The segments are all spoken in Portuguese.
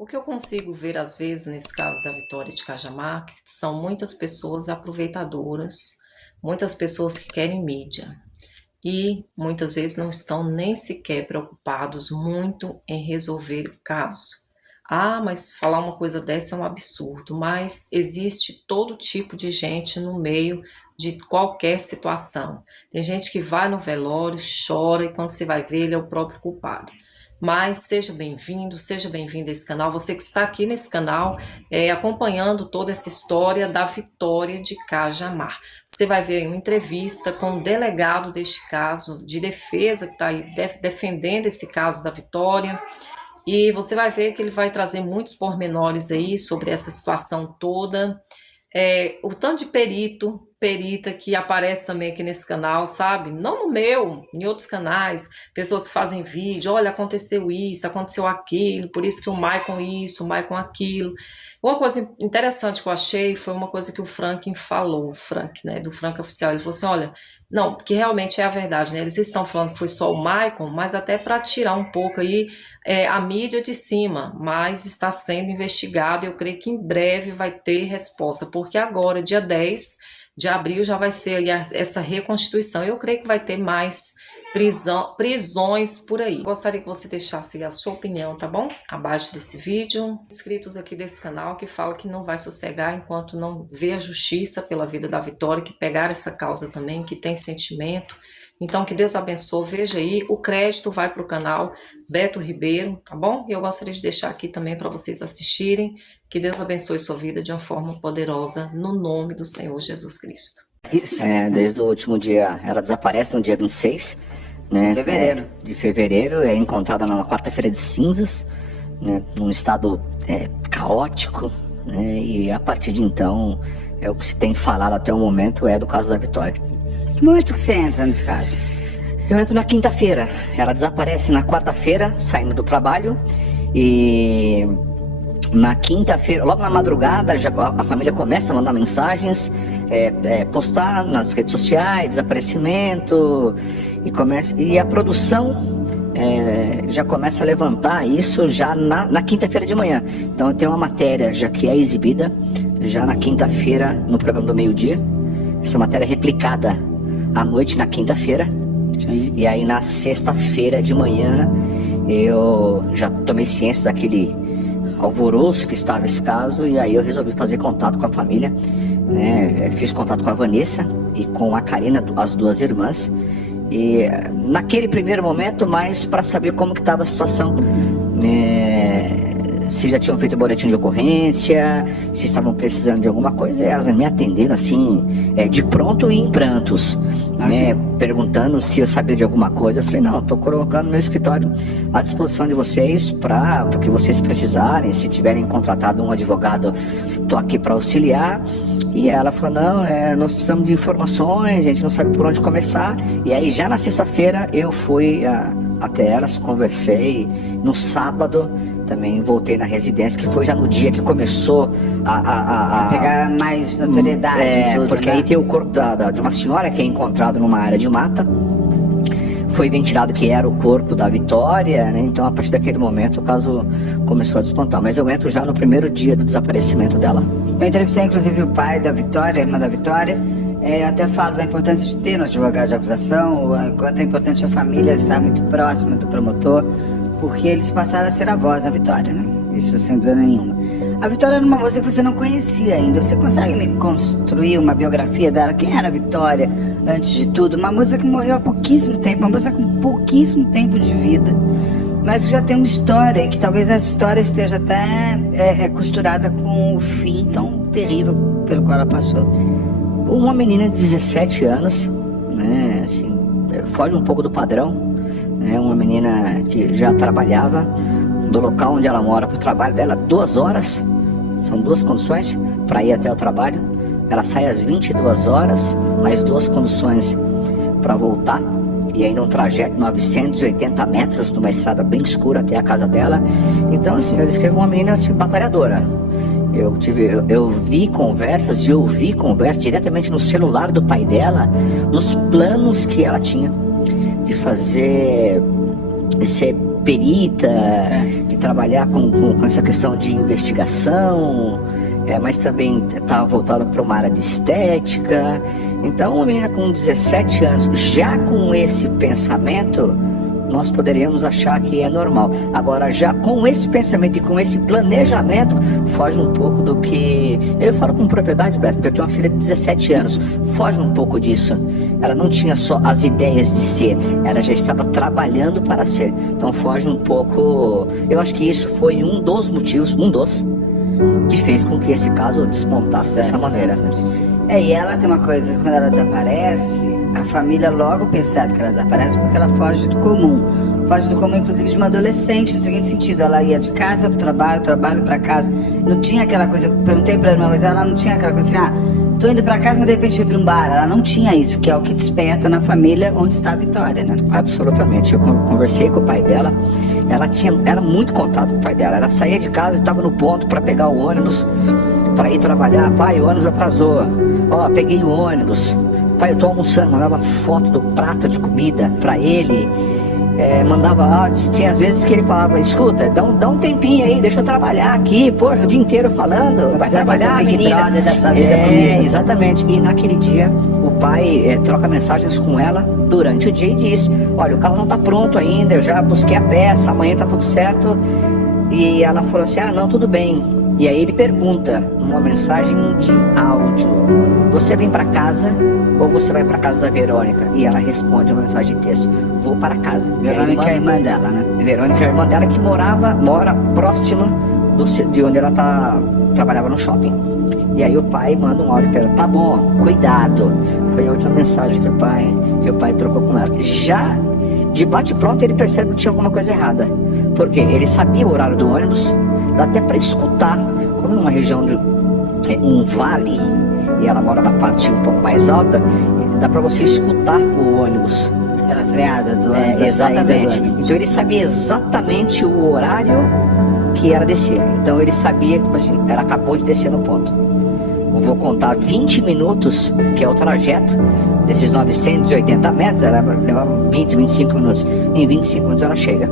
O que eu consigo ver, às vezes, nesse caso da Vitória de Cajamar, que são muitas pessoas aproveitadoras, muitas pessoas que querem mídia e muitas vezes não estão nem sequer preocupados muito em resolver o caso. Ah, mas falar uma coisa dessa é um absurdo, mas existe todo tipo de gente no meio de qualquer situação. Tem gente que vai no velório, chora e quando você vai ver, ele é o próprio culpado. Mas seja bem-vindo a esse canal. Você que está aqui nesse canal, acompanhando toda essa história da Vitória de Cajamar. Você vai ver uma entrevista com o delegado deste caso, de defesa, que está aí defendendo esse caso da Vitória. E você vai ver que ele vai trazer muitos pormenores aí sobre essa situação toda. O tanto de perita que aparece também aqui nesse canal, sabe? Não no meu, em outros canais, pessoas que fazem vídeo, olha, aconteceu isso, aconteceu aquilo, por isso que o Maicon isso, o Maicon aquilo. Uma coisa interessante que eu achei foi uma coisa que o Franklin falou, do Frank Oficial, ele falou assim, olha, não, porque realmente é a verdade, né? Eles estão falando que foi só o Maicon, mas até para tirar um pouco aí a mídia de cima, mas está sendo investigado e eu creio que em breve vai ter resposta, porque agora, dia 10 de abril, já vai ser aí essa reconstituição. Eu creio que vai ter mais prisões por aí. Gostaria que você deixasse aí a sua opinião, tá bom? Abaixo desse vídeo. Inscritos aqui desse canal que falam que não vai sossegar enquanto não vê a justiça pela vida da Vitória, que pegar essa causa também, que tem sentimento. Então, que Deus abençoe. Veja aí, o crédito vai para o canal Beto Ribeiro, tá bom? E eu gostaria de deixar aqui também para vocês assistirem. Que Deus abençoe sua vida de uma forma poderosa, no nome do Senhor Jesus Cristo. Isso. Desde o último dia, ela desaparece no dia 26, né? De fevereiro, é encontrada na quarta-feira de cinzas, né? Num estado caótico, né? E a partir de então, o que se tem falado até o momento é do caso da Vitória. Que momento que você entra nesse caso? Eu entro na quinta-feira. Ela desaparece na quarta-feira, saindo do trabalho. E na quinta-feira, logo na madrugada, a família começa a mandar mensagens, postar nas redes sociais, desaparecimento. E a produção já começa a levantar isso já na quinta-feira de manhã. Então tem uma matéria já que é exibida já na quinta-feira no programa do meio-dia. Essa matéria é replicada à noite na quinta-feira. E aí na sexta-feira de manhã eu já tomei ciência daquele alvoroço que estava esse caso, e aí eu resolvi fazer contato com a família, né? Fiz contato com a Vanessa e com a Karina, as duas irmãs, e naquele primeiro momento mais para saber como que estava a situação, se já tinham feito boletim de ocorrência, se estavam precisando de alguma coisa. Elas me atenderam assim, de pronto e em prantos, né, perguntando se eu sabia de alguma coisa. Eu falei, não, estou colocando meu escritório à disposição de vocês para o que vocês precisarem. Se tiverem contratado um advogado, estou aqui para auxiliar. E ela falou, não, nós precisamos de informações, a gente não sabe por onde começar. E aí já na sexta-feira eu fui até elas, conversei. No sábado também voltei na residência, que foi já no dia que começou a pegar mais notoriedade. Porque aí tem o corpo de uma senhora que é encontrado numa área de mata. Foi ventilado que era o corpo da Vitória, né? Então a partir daquele momento o caso começou a despontar. Mas eu entro já no primeiro dia do desaparecimento dela. Eu entrevistei inclusive o pai da Vitória, a irmã da Vitória. Até falo da importância de ter um advogado de acusação, o quanto é importante a família estar muito próxima do promotor, porque eles passaram a ser a voz da Vitória, né? Isso sem dúvida nenhuma. A Vitória era uma moça que você não conhecia ainda. Você consegue me construir uma biografia dela? Quem era a Vitória antes de tudo? Uma moça que morreu há pouquíssimo tempo, uma moça com pouquíssimo tempo de vida, mas que já tem uma história, e que talvez essa história esteja até costurada com o fim tão terrível pelo qual ela passou. Uma menina de 17 anos, né, assim, foge um pouco do padrão, né, uma menina que já trabalhava do local onde ela mora para o trabalho dela 2 horas, são 2 conduções para ir até o trabalho. Ela sai às 22 horas, mais 2 conduções para voltar, e ainda um trajeto de 980 metros numa estrada bem escura até a casa dela. Então assim, eu disse que é uma menina assim, batalhadora. Eu vi conversas e ouvi conversas diretamente no celular do pai dela, dos planos que ela tinha de fazer, de ser perita, de trabalhar com essa questão de investigação, mas também estava voltada para uma área de estética. Então, uma menina com 17 anos, já com esse pensamento, nós poderíamos achar que é normal. Agora, já com esse pensamento e com esse planejamento, foge um pouco do que... Eu falo com propriedade, Beto, porque eu tenho uma filha de 17 anos. Foge um pouco disso. Ela não tinha só as ideias de ser, ela já estava trabalhando para ser. Então, foge um pouco... Eu acho que isso foi um dos motivos, que fez com que esse caso despontasse dessa maneira. E ela tem uma coisa, quando ela desaparece, a família logo percebe que ela desaparece porque ela foge do comum. Foge do comum, inclusive, de uma adolescente, no seguinte sentido, ela ia de casa para o trabalho, trabalho para casa. Não tinha aquela coisa, eu perguntei para ela, mas ela não tinha aquela coisa assim, tô indo para casa, mas de repente fui para um bar. Ela não tinha isso, que é o que desperta na família onde está a Vitória, né? Absolutamente. Eu conversei com o pai dela, ela era muito contato com o pai dela. Ela saía de casa e estava no ponto para pegar o ônibus, para ir trabalhar. Pai, o ônibus atrasou. Peguei o ônibus. Pai, eu tô almoçando. Mandava foto do prato de comida para ele. Mandava áudio. Tinha às vezes que ele falava, escuta, dá um tempinho aí, deixa eu trabalhar aqui, poxa, o dia inteiro falando, vai trabalhar, fazer o Big menina. Brother da sua vida comigo. Exatamente. E naquele dia, o pai troca mensagens com ela durante o dia e diz, olha, o carro não tá pronto ainda, eu já busquei a peça, amanhã tá tudo certo. E ela falou assim, não, tudo bem. E aí ele pergunta, numa mensagem de áudio, você vem para casa ou você vai para casa da Verônica? E ela responde uma mensagem de texto, vou para casa. Verônica é a irmã dela, né? Verônica é a irmã dela que mora próxima de onde ela trabalhava no shopping. E aí o pai manda um áudio para ela, tá bom, cuidado. Foi a última mensagem que o pai trocou com ela. Já de bate-pronto ele percebe que tinha alguma coisa errada. Porque ele sabia o horário do ônibus, dá até para escutar, como numa região de um vale, e ela mora na parte um pouco mais alta, dá para você escutar o ônibus. Aquela freada do ônibus. Exatamente. Então ele sabia exatamente o horário que ela descia. Então ele sabia que assim, ela acabou de descer no ponto. Eu vou contar 20 minutos, que é o trajeto desses 980 metros, ela levava 20, 25 minutos. Em 25 minutos ela chega.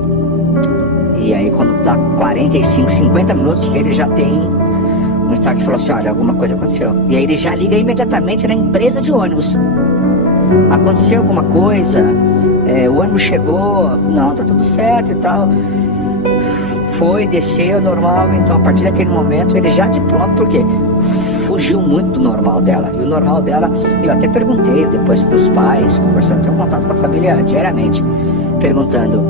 E aí quando dá 45, 50 minutos, ele já tem um start que falou assim, olha, alguma coisa aconteceu. E aí ele já liga imediatamente na empresa de ônibus. Aconteceu alguma coisa, o ônibus chegou, não, tá tudo certo e tal. Foi, desceu, normal. Então a partir daquele momento ele já de pronto, porque fugiu muito do normal dela. E o normal dela, eu até perguntei depois pros pais, conversando, tenho contato com a família diariamente, perguntando,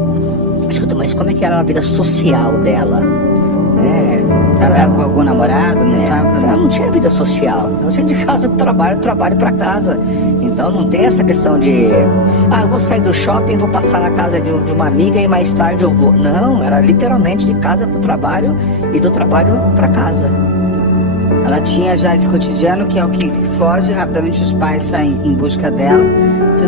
escuta, mas como é que era a vida social dela? Ela estava com algum namorado? Ela não tinha vida social. Ela saía de casa para o trabalho para casa. Então não tem essa questão de eu vou sair do shopping, vou passar na casa de uma amiga e mais tarde eu vou. Não, era literalmente de casa para o trabalho e do trabalho para casa. Ela tinha já esse cotidiano que é o que foge, rapidamente os pais saem em busca dela.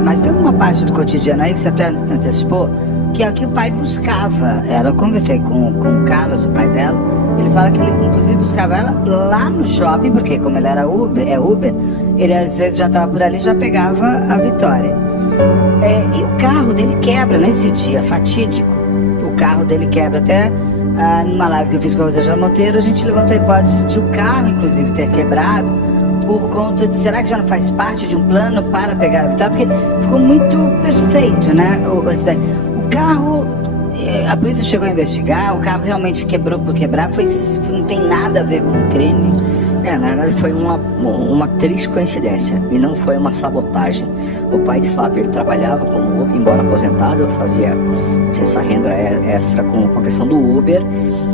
Mas tem uma parte do cotidiano aí que você até antecipou, que é o que o pai buscava. Eu conversei com o Carlos, o pai dela, ele fala que ele inclusive buscava ela lá no shopping, porque como ele era Uber, ele às vezes já estava por ali, já pegava a Vitória. E o carro dele quebra nesse dia fatídico. O carro dele quebra até numa live que eu fiz com a Rosângela Monteiro, a gente levantou a hipótese de o carro inclusive ter quebrado por conta de, será que já não faz parte de um plano para pegar a Vitória? Porque ficou muito perfeito, né? O carro, a polícia chegou a investigar, o carro realmente quebrou por quebrar, não tem nada a ver com o crime. Na verdade foi uma triste coincidência e não foi uma sabotagem. O pai, de fato, ele trabalhava como Uber, embora aposentado, tinha essa renda extra com a questão do Uber,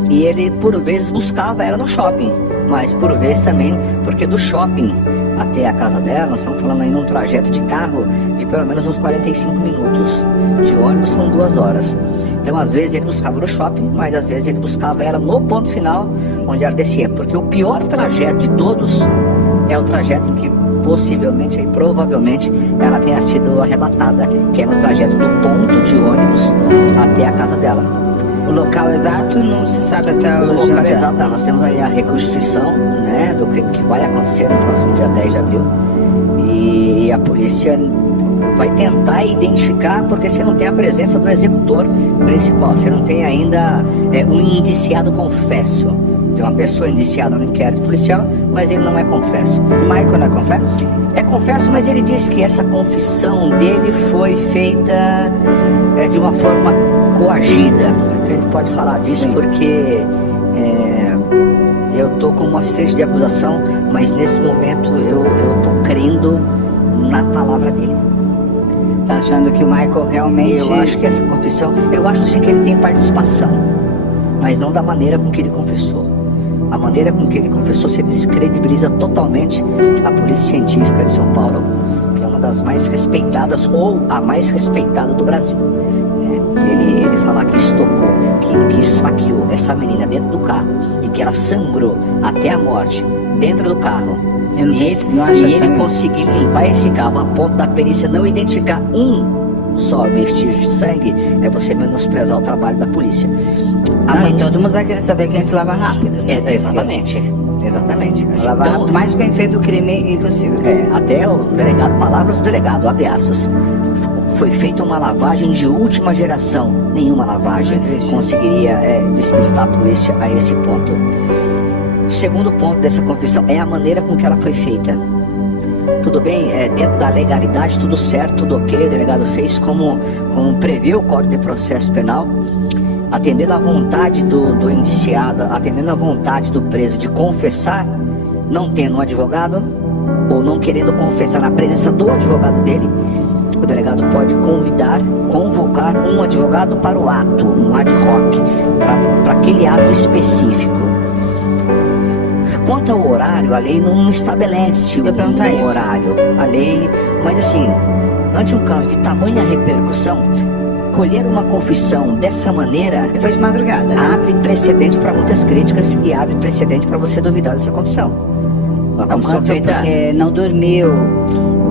e ele por vezes buscava ela no shopping, mas por vezes também, porque do shopping até a casa dela, nós estamos falando aí num trajeto de carro de pelo menos uns 45 minutos, de ônibus são 2 horas. Então às vezes ele buscava no shopping, mas às vezes ele buscava ela no ponto final onde ela descia, porque o pior trajeto de todos é o trajeto em que possivelmente e provavelmente ela tenha sido arrebatada, que é no trajeto do ponto de ônibus até a casa dela. O local exato não se sabe até hoje. O local exato, nós temos aí a reconstituição, né, do crime que vai acontecer no próximo dia 10 de abril. E a polícia vai tentar identificar, porque você não tem a presença do executor principal, você não tem ainda um indiciado confesso. Tem uma pessoa indiciada no inquérito policial, mas ele não é confesso. O Michael não é confesso? É confesso, mas ele disse que essa confissão dele foi feita de uma forma coagida. A gente pode falar disso. Sim. Porque eu tô como assistente de acusação, mas nesse momento eu tô crendo na palavra dele. Tá achando que o Michael realmente... Eu acho que essa confissão... Eu acho sim que ele tem participação, mas não da maneira com que ele confessou. A maneira com que ele confessou se descredibiliza totalmente a Polícia Científica de São Paulo, que é uma das mais respeitadas, ou a mais respeitada do Brasil. Ele falar que estocou, que esfaqueou essa menina dentro do carro e que ela sangrou até a morte dentro do carro. E ele conseguir limpar esse carro a ponto da perícia não identificar um só vestígio de sangue, é você menosprezar o trabalho da polícia. E todo mundo vai querer saber quem se lava rápido, né? Exatamente. Assim, lavar rápido, mais bem feito do crime impossível. Até o delegado, palavras do delegado, abre aspas, foi feita uma lavagem de última geração. Nenhuma lavagem conseguiria despistar a polícia a esse ponto. O segundo ponto dessa confissão é a maneira com que ela foi feita. Tudo bem, dentro da legalidade, tudo certo, tudo ok, o delegado fez como prevê o Código de Processo Penal, atendendo à vontade do indiciado, atendendo à vontade do preso de confessar, não tendo um advogado, ou não querendo confessar na presença do advogado dele, o delegado pode convocar um advogado para o ato, um ad hoc, para aquele ato específico. Quanto ao horário, a lei não estabelece um horário. A lei, mas assim, ante um caso de tamanha repercussão, colher uma confissão dessa maneira... Foi de madrugada, né? Abre precedente para muitas críticas e abre precedente para você duvidar dessa confissão. Uma confissão feita... Porque não dormiu,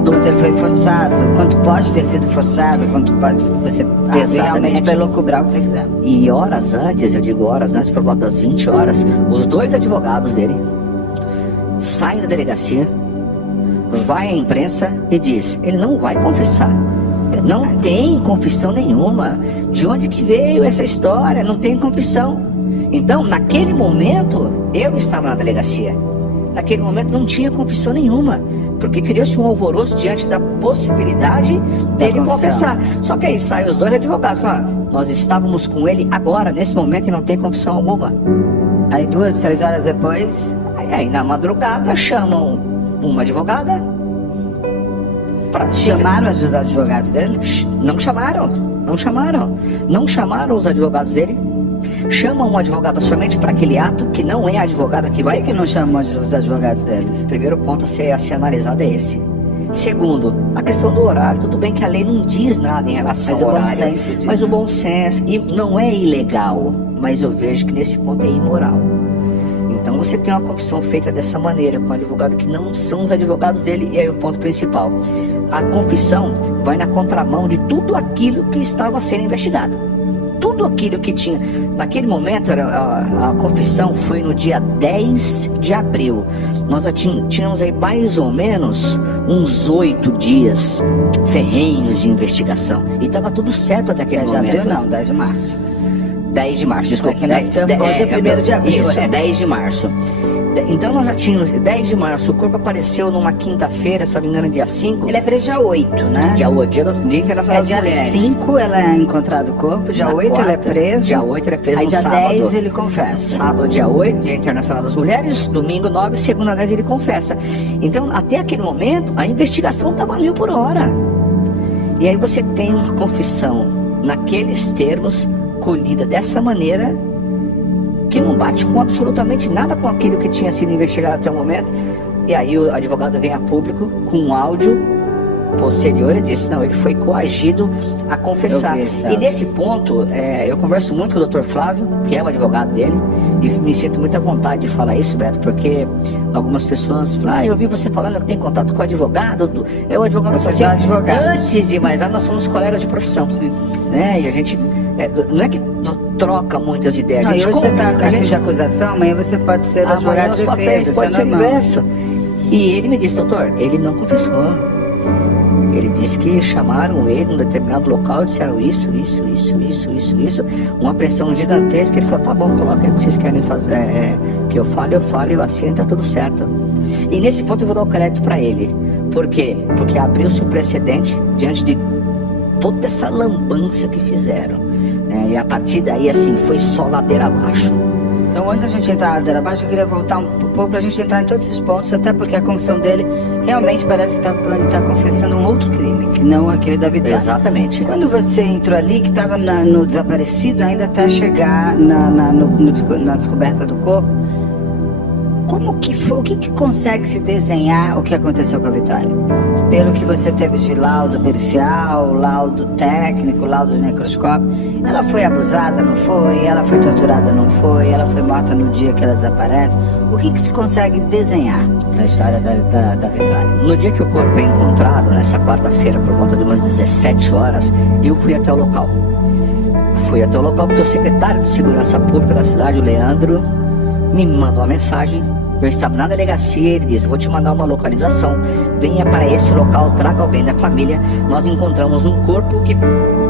quanto ele foi forçado, quanto pode ter sido forçado, quanto pode você realmente para elucubrar o que você quiser. E horas antes, eu digo horas antes, por volta das 20 horas, os dois advogados dele saem da delegacia, vai à imprensa e diz, ele não vai confessar. Não tem confissão nenhuma. De onde que veio essa história? Não tem confissão. Então, naquele momento, eu estava na delegacia. Naquele momento não tinha confissão nenhuma, porque criou-se um alvoroço diante da possibilidade dele confessar. Só que aí saem os dois advogados, falam, nós estávamos com ele agora, nesse momento, e não tem confissão alguma. Aí 2, 3 horas depois... Aí na madrugada chamam uma advogada. Chamaram os advogados dele? Não chamaram os advogados dele. Chamam uma advogada somente para aquele ato, que não é a advogada que vai... Por que não chamam os advogados deles? Primeiro ponto a ser analisado é esse. Segundo, a questão do horário. Tudo bem que a lei não diz nada em relação ao horário. Mas o bom senso diz. Mas o bom senso, e não é ilegal, mas eu vejo que nesse ponto é imoral. Então você tem uma confissão feita dessa maneira, com um advogado que não são os advogados dele, e aí o ponto principal. A confissão vai na contramão de tudo aquilo que estava sendo investigado. Tudo aquilo que tinha. Naquele momento, a confissão foi no dia 10 de abril. Nós já tínhamos aí mais ou menos uns 8 dias ferrenhos de investigação. E estava tudo certo até aquele momento. 10 de abril não, 10 de março. 10 de março, desculpa. Porque nós estamos hoje é 1º de abril. Isso, 10 de março. Então nós já tínhamos 10 de março, o corpo apareceu numa quinta-feira, se não me engano, dia 5. Ele é preso dia 8, né? Dia 8, dia Internacional das Mulheres. Dia 5 ela é encontrado o corpo, dia 8 ele é preso. Dia 8 ele é preso aí no dia sábado. 10 ele confessa. Sábado, dia 8, dia Internacional das Mulheres, domingo 9, segunda 10 ele confessa. Então, até aquele momento, a investigação estava 1000 por hora. E aí você tem uma confissão, naqueles termos, colhida dessa maneira, que não bate com absolutamente nada com aquilo que tinha sido investigado até o momento. E aí o advogado vem a público com um áudio posterior e disse, não, ele foi coagido a confessar. E nesse ponto, eu converso muito com o Dr. Flávio, que é o advogado dele, e me sinto muita vontade de falar isso, Beto, porque algumas pessoas falam, eu ouvi você falando que tem contato com o advogado, é o advogado. Você é advogado. Antes de mais nada, nós somos colegas de profissão. Sim. Né? E a gente, não é que troca muitas ideias. Não, a gente e hoje você está com essa de acusação, amanhã você pode ser advogado de defesa, pode ser inverso. E ele me disse, doutor, ele não confessou. Ele disse que chamaram ele num determinado local e disseram isso, uma pressão gigantesca. Ele falou, tá bom, coloca aí o que vocês querem fazer, que eu falo, eu assino, tá tudo certo. E nesse ponto eu vou dar o crédito para ele. Por quê? Porque abriu-se o precedente diante de toda essa lambança que fizeram, né? E a partir daí, assim, foi só ladeira abaixo. Então, antes da gente entrar na ladeira abaixo, eu queria voltar um pouco para a gente entrar em todos esses pontos, até porque a confissão dele realmente parece que ele está confessando um outro crime, que não aquele da Vitória. Exatamente. Quando você entrou ali, que estava no desaparecido, ainda até chegar na descoberta do corpo, como que foi, o que consegue se desenhar o que aconteceu com a Vitória? Pelo que você teve de laudo pericial, laudo técnico, laudo de necroscópio, ela foi abusada, não foi? Ela foi torturada, não foi? Ela foi morta no dia que ela desaparece? O que se consegue desenhar da história da Vitória? No dia que o corpo é encontrado, nessa quarta-feira, por volta de umas 17 horas, eu fui até o local. Fui até o local porque o secretário de Segurança Pública da cidade, o Leandro, me mandou uma mensagem. Eu estava na delegacia, ele disse, vou te mandar uma localização, venha para esse local, traga alguém da família. Nós encontramos um corpo que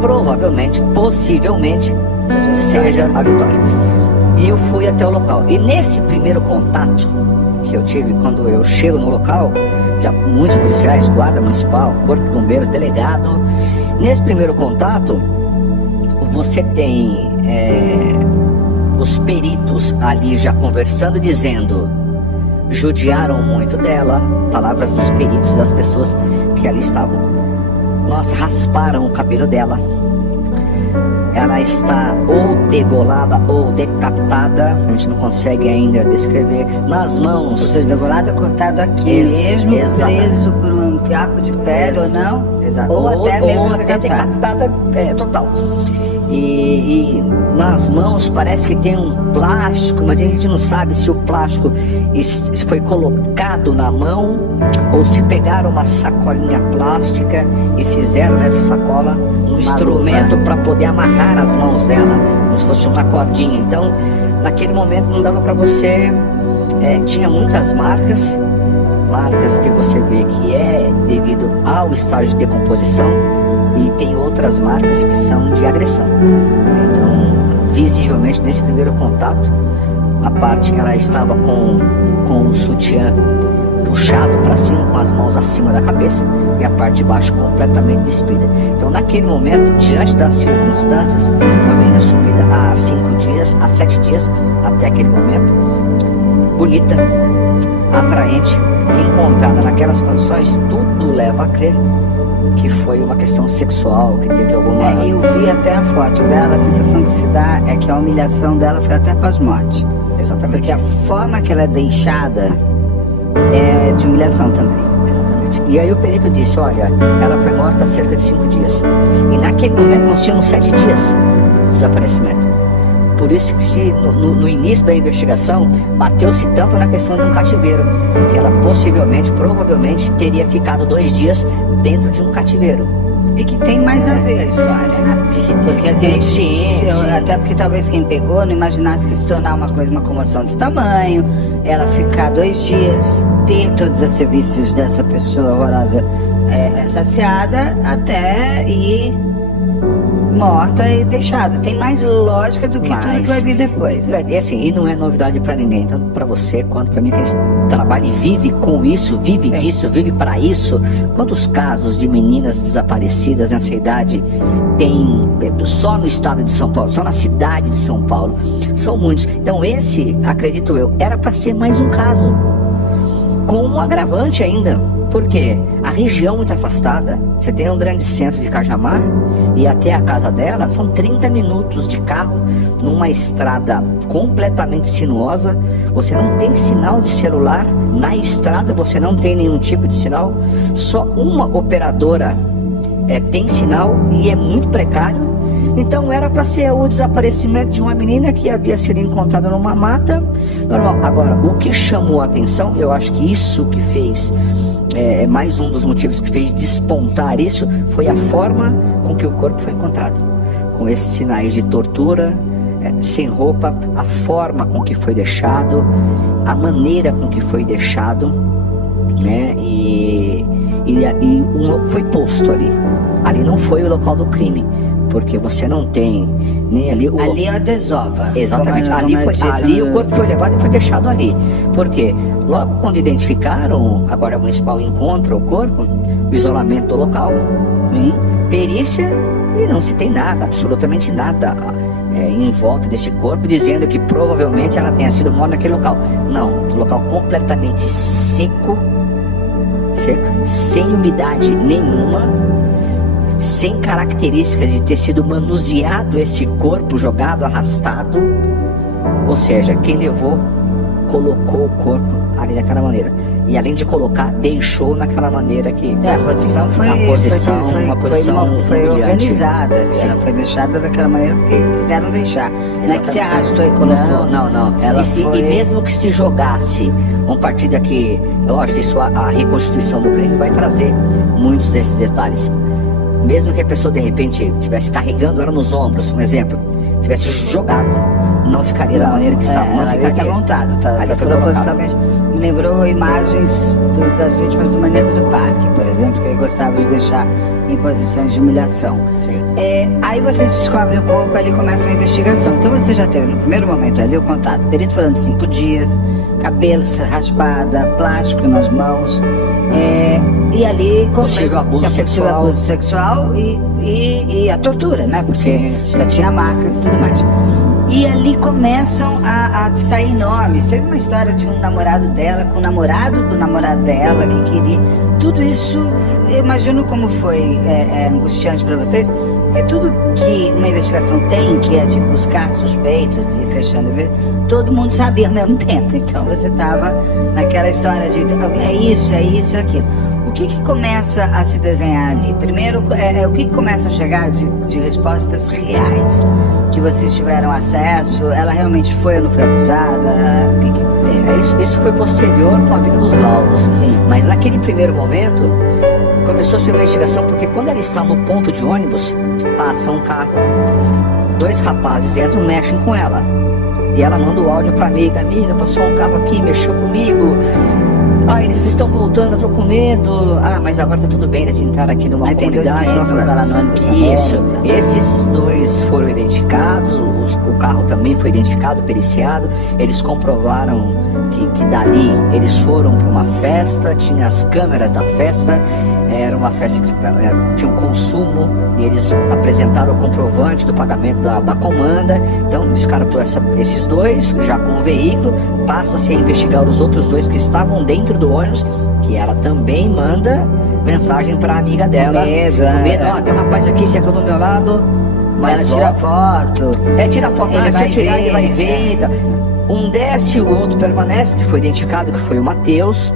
provavelmente, possivelmente, seja a Vitória. E eu fui até o local. E nesse primeiro contato que eu tive, quando eu chego no local, já muitos policiais, guarda municipal, corpo de bombeiros, delegado. Nesse primeiro contato, você tem os peritos ali já conversando, dizendo... Judiaram muito dela, palavras dos peritos, das pessoas que ali estavam. Nossa, rasparam o cabelo dela. Ela está ou degolada ou decapitada, a gente não consegue ainda descrever, nas mãos. Ou seja, degolada, cortado aqui mesmo, preso por um fiapo de pele ou não, exato. Ou até mesmo decapitada total. E nas mãos parece que tem um plástico, mas a gente não sabe se o plástico foi colocado na mão ou se pegaram uma sacolinha plástica e fizeram nessa sacola um instrumento para poder amarrar as mãos dela, como se fosse uma cordinha. Então, naquele momento não dava para você... tinha muitas marcas que você vê que é devido ao estágio de decomposição, e tem outras marcas que são de agressão. Então, visivelmente, nesse primeiro contato, a parte que ela estava com o sutiã puxado para cima, com as mãos acima da cabeça, e a parte de baixo completamente despida. Então, naquele momento, diante das circunstâncias, a menina subida há 5 dias, há 7 dias, até aquele momento, bonita, atraente, encontrada naquelas condições, tudo leva a crer que foi uma questão sexual, que teve alguma... eu vi até a foto dela, a sensação que se dá é que a humilhação dela foi até pós-morte. Exatamente. Porque a forma que ela é deixada é de humilhação também. Exatamente. E aí o perito disse, olha, ela foi morta há cerca de 5 dias. E naquele momento nós tínhamos 7 dias de desaparecimento. Por isso que no início da investigação bateu-se tanto na questão de um cativeiro, que ela possivelmente, provavelmente, teria ficado 2 dias dentro de um cativeiro. E que tem mais a ver a história, né? Porque assim, sim. Até porque talvez quem pegou não imaginasse que se tornar uma comoção desse tamanho, ela ficar 2 dias, ter todos os serviços dessa pessoa horrorosa saciada, até ir morta e deixada. Tem mais lógica do que tudo que vai vir depois. E assim, e não é novidade pra ninguém, tanto pra você quanto pra mim, que a gente trabalha e vive com isso, vive disso, vive pra isso. Quantos casos de meninas desaparecidas nessa idade tem só no estado de São Paulo, só na cidade de São Paulo? São muitos. Então esse, acredito eu, era pra ser mais um caso, com um agravante ainda. Porque a região muito afastada, você tem um grande centro de Cajamar e até a casa dela são 30 minutos de carro numa estrada completamente sinuosa. Você não tem sinal de celular na estrada, você não tem nenhum tipo de sinal. Só uma operadora tem sinal e é muito precário. Então era para ser o desaparecimento de uma menina que havia sido encontrada numa mata normal. Agora, o que chamou a atenção, eu acho que isso que fez... mais um dos motivos que fez despontar isso foi a forma com que o corpo foi encontrado, com esses sinais de tortura, sem roupa, a forma com que foi deixado, a maneira com que foi deixado, né? E foi posto ali. Ali não foi o local do crime, porque você não tem nem ali o... Ali é a desova. Exatamente, ali o corpo foi levado e foi deixado ali. Porque logo quando identificaram, a Guarda Municipal encontra o corpo, o isolamento do local, Sim. perícia, e não se tem nada, absolutamente nada em volta desse corpo, dizendo que provavelmente ela tenha sido morta naquele local. Não, local completamente seco, sem umidade nenhuma, sem características de ter sido manuseado esse corpo, jogado, arrastado. Ou seja, quem levou, colocou o corpo ali daquela maneira. E além de colocar, deixou naquela maneira que... a posição foi organizada ali. Ela foi deixada daquela maneira porque quiseram deixar. Não é que se arrastou e colocou. Não. E mesmo que se jogasse, vamos partir daqui, lógico, isso a reconstituição do crime vai trazer muitos desses detalhes. Mesmo que a pessoa de repente estivesse carregando ela nos ombros, um exemplo, tivesse jogado, não ficaria da maneira que estava. Não ficaria. Está montado, tá propositalmente. Me lembrou imagens das vítimas do Maníaco do Parque, por exemplo, que ele gostava de deixar em posições de humilhação. Aí vocês descobrem o corpo, ali começa uma investigação. Então você já teve no primeiro momento ali o contato, perito falando 5 dias, cabeça raspada, plástico nas mãos, e ali possível abuso sexual e a tortura, né? Porque já tinha marcas e tudo mais. E ali começam a sair nomes. Teve uma história de um namorado dela com o namorado do namorado dela que queria. Tudo isso, eu imagino como foi angustiante para vocês, porque tudo que uma investigação tem, que é de buscar suspeitos e fechando, todo mundo sabia ao mesmo tempo. Então você estava naquela história de é isso, aquilo. O que começa a se desenhar ali? Primeiro, o que começa a chegar de respostas reais? Que vocês tiveram acesso? Ela realmente foi ou não foi abusada? O que tem? Isso foi posterior com a vida dos laudos. Sim. Mas naquele primeiro momento, começou a ser uma investigação, porque quando ela está no ponto de ônibus, passa um carro, 2 rapazes dentro mexem com ela. E ela manda o áudio pra amiga, passou um carro aqui, mexeu comigo. Eles estão voltando, eu tô com medo. Mas agora tá tudo bem, eles entraram aqui numa comunidade. Isso, esses 2 foram identificados, o carro também foi identificado, periciado. Eles comprovaram que dali eles foram para uma festa, tinha as câmeras da festa, era uma festa que tinha um consumo, e eles apresentaram o comprovante do pagamento da comanda. Então descartou esses 2, já com o veículo, passa-se a investigar os outros 2 que estavam dentro do ônibus, que ela também manda mensagem para a amiga dela. Tem um rapaz aqui, se é que eu do meu lado. Mas ela tira foto. Tira foto, se eu tirar ele vai ver. Tá. Um desce, o outro permanece, que foi identificado que foi o Matheus.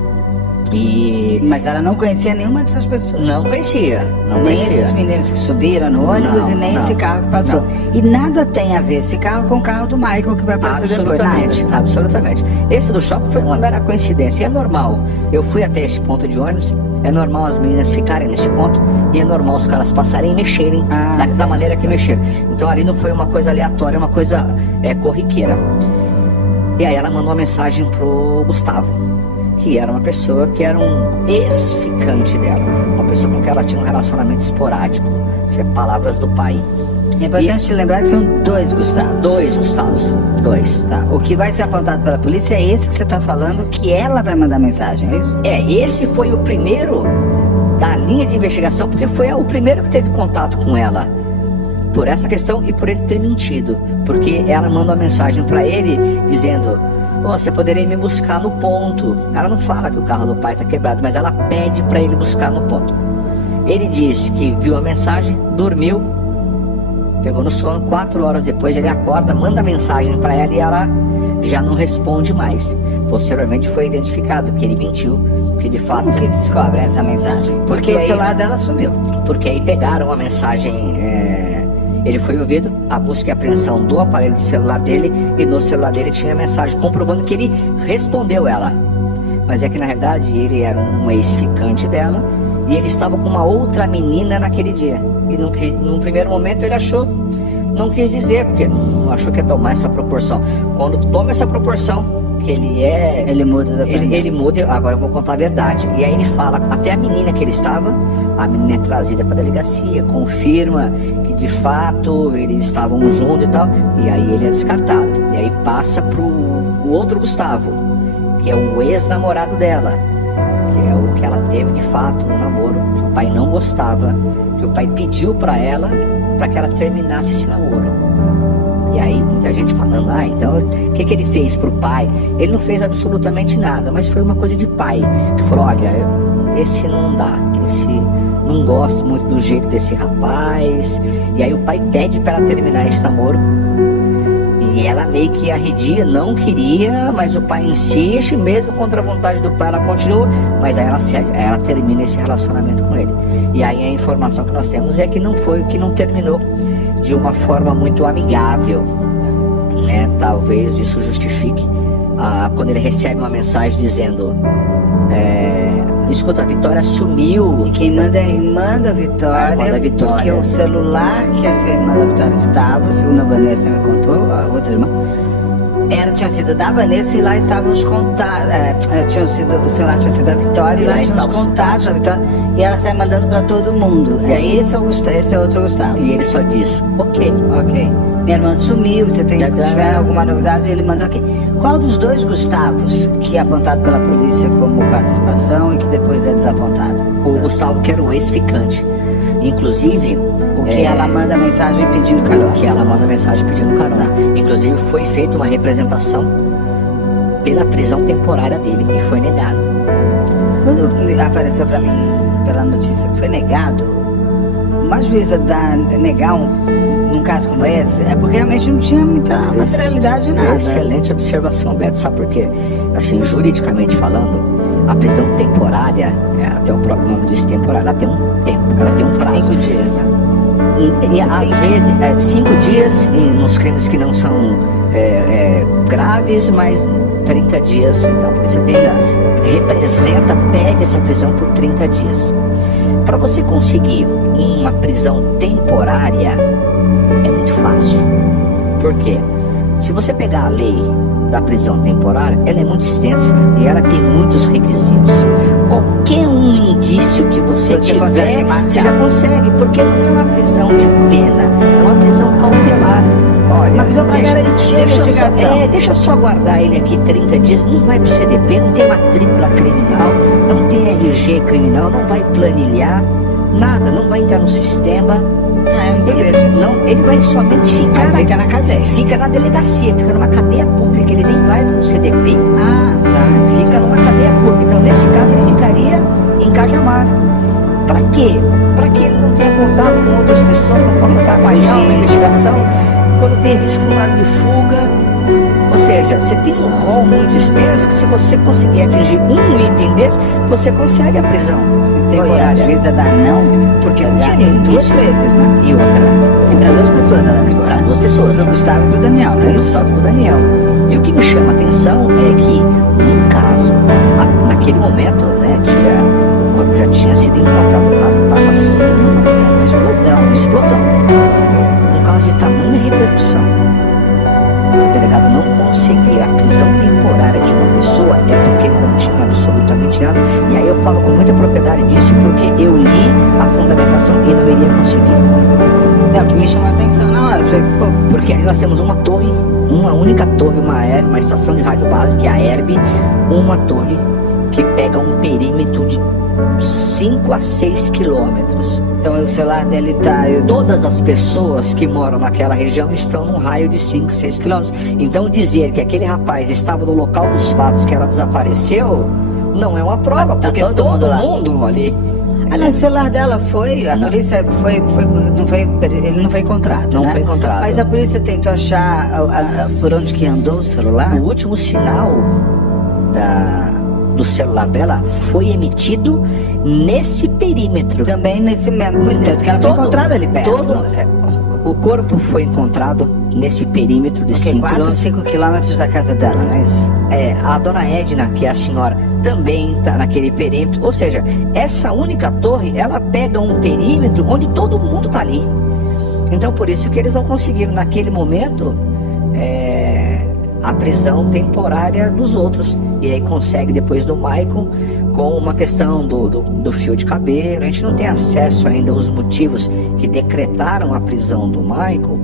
Mas ela não conhecia nenhuma dessas pessoas. Não conhecia. Nem esses meninos que subiram no ônibus e nem esse carro que passou. E nada tem a ver esse carro com o carro do Michael que vai aparecer depois. Nada. Absolutamente. Esse do shopping foi uma mera coincidência. É normal. Eu fui até esse ponto de ônibus. É normal as meninas ficarem nesse ponto. E é normal os caras passarem e mexerem da maneira que mexeram. Então ali não foi uma coisa aleatória, uma coisa corriqueira. E aí ela mandou uma mensagem pro Gustavo, que era uma pessoa que era um ex-ficante dela, uma pessoa com quem ela tinha um relacionamento esporádico. Isso é palavras do pai. É importante lembrar que são 2 Gustavos. 2 Gustavos. 2. Tá. O que vai ser apontado pela polícia é esse que você está falando, que ela vai mandar mensagem, é isso? Esse foi o primeiro da linha de investigação, porque foi o primeiro que teve contato com ela. Por essa questão e por ele ter mentido. Porque ela manda uma mensagem para ele dizendo: você poderia me buscar no ponto. Ela não fala que o carro do pai está quebrado, mas ela pede para ele buscar no ponto. Ele disse que viu a mensagem, dormiu, pegou no sono. 4 horas depois ele acorda, manda mensagem para ela e ela já não responde mais. Posteriormente foi identificado que ele mentiu, que de fato... Como que descobrem essa mensagem? Porque o celular dela sumiu. Porque aí pegaram a mensagem... Ele foi ouvido, a busca e apreensão do aparelho de celular dele, e no celular dele tinha mensagem comprovando que ele respondeu ela. Mas é que na verdade ele era um ex-ficante dela e ele estava com uma outra menina naquele dia. E num primeiro momento ele não quis dizer, porque não achou que ia tomar essa proporção. Quando toma essa proporção, que ele é... Ele muda da ele muda, agora eu vou contar a verdade. E aí ele fala, até a menina que ele estava, a menina é trazida para a delegacia, confirma que de fato eles estavam juntos e tal, e aí ele é descartado. E aí passa pro o outro Gustavo, que é o ex-namorado dela, que é o que ela teve de fato um namoro, que o pai não gostava, que o pai pediu para ela, para que ela terminasse esse namoro. E aí muita gente falando, então o que ele fez pro pai? Ele não fez absolutamente nada, mas foi uma coisa de pai, que falou, olha, esse não dá, esse não gosto muito do jeito desse rapaz. E aí o pai pede para ela terminar esse namoro, e ela meio que arredia, não queria, mas o pai insiste, mesmo contra a vontade do pai, ela continua, mas aí ela cede, aí ela termina esse relacionamento com ele. E aí a informação que nós temos é que não terminou de uma forma muito amigável, né? Talvez isso justifique quando ele recebe uma mensagem dizendo, escuta, a Vitória sumiu. E quem manda é a irmã da Vitória, porque o celular que essa irmã da Vitória estava, segundo a Vanessa me contou, a outra irmã, tinha sido da Vanessa, e lá estavam os contatos, o celular tinha sido da Vitória, e lá tinham os contatos da Vitória, e ela sai mandando para todo mundo. Esse é outro Gustavo. E ele só diz, ok. Minha irmã sumiu, se tiver alguma novidade, ele manda ok. Qual dos dois Gustavos que é apontado pela polícia como participação e que depois é desapontado? O Gustavo, que era o ex-ficante. Inclusive... O que ela manda mensagem pedindo carona. Inclusive foi feita uma representação pela prisão temporária dele e foi negado. Quando apareceu para mim pela notícia que foi negado, uma juíza negar num caso como esse, é porque realmente não tinha muita materialidade de nada. Excelente observação, Beto. Sabe por quê? Assim, juridicamente falando, a prisão temporária, até o próprio nome diz temporária, ela tem um tempo, ela tem um prazo. 5 dias, né? E às vezes 5 dias nos crimes que não são graves, mas 30 dias. Então você pede essa prisão por 30 dias. Para você conseguir uma prisão temporária é muito fácil. Por quê? Se você pegar a lei da prisão temporária, ela é muito extensa e ela tem muitos requisitos. Qualquer indício que você tiver, você já consegue, porque não é uma prisão de pena, é uma prisão cautelar. Olha, uma prisão para garantir a investigação. Deixa eu só guardar ele aqui 30 dias, não vai pro CDP, não tem matrícula criminal, não tem RG criminal, não vai planilhar, nada, não vai entrar no sistema. Ele vai somente ficar. Mas fica na cadeia. Fica na delegacia, fica numa cadeia pública, ele nem vai para o CDP. Fica numa cadeia pública. Então, nesse caso, ele ficaria em Cajamar. Para quê? Para que ele não tenha contato com outras pessoas, não possa atrapalhar uma investigação, quando tem risco de fuga. Ou seja, você tem um rol muito extenso que, se você conseguir atingir um item desse, você consegue a prisão temporária. A juíza dá não? Porque não tinha nem 2 vezes, né? E outra. E para 2 pessoas ela negou. Para 2 pessoas. Para o Gustavo e para o Daniel, não é isso? Gustavo e o Daniel. E o que me chama a atenção é que, num caso, naquele momento, né, o corpo já tinha sido encontrado, o caso estava assim, uma explosão. Um caso de tamanha repercussão. O delegado não conseguir a prisão temporária de uma pessoa porque ele não tinha absolutamente nada. E aí eu falo com muita propriedade disso, porque eu li a fundamentação e não iria conseguir. É o que me chamou a atenção na hora. Porque ali nós temos uma torre, uma única torre, uma estação de rádio base, que é a ERB, uma torre que pega um perímetro de 5 a 6 quilômetros. Então o celular dele tá... Todas as pessoas que moram naquela região estão num raio de 5, 6 quilômetros. Então dizer que aquele rapaz estava no local dos fatos que ela desapareceu não é uma prova, porque todo mundo ali... Aliás, o celular dela polícia ele não foi encontrado, Não foi encontrado. Mas a polícia tentou achar por onde que andou o celular? O último sinal do celular dela foi emitido nesse perímetro. Também nesse mesmo, portanto, que ela foi encontrada ali perto. O corpo foi encontrado nesse perímetro de 5 4, 5 quilômetros da casa dela, não é isso? A dona Edna, que é a senhora, também está naquele perímetro. Ou seja, essa única torre, ela pega um perímetro onde todo mundo está ali. Então, por isso que eles não conseguiram, naquele momento, a prisão temporária dos outros. E aí consegue depois do Michael, com uma questão do fio de cabelo. A gente não tem acesso ainda aos motivos que decretaram a prisão do Michael,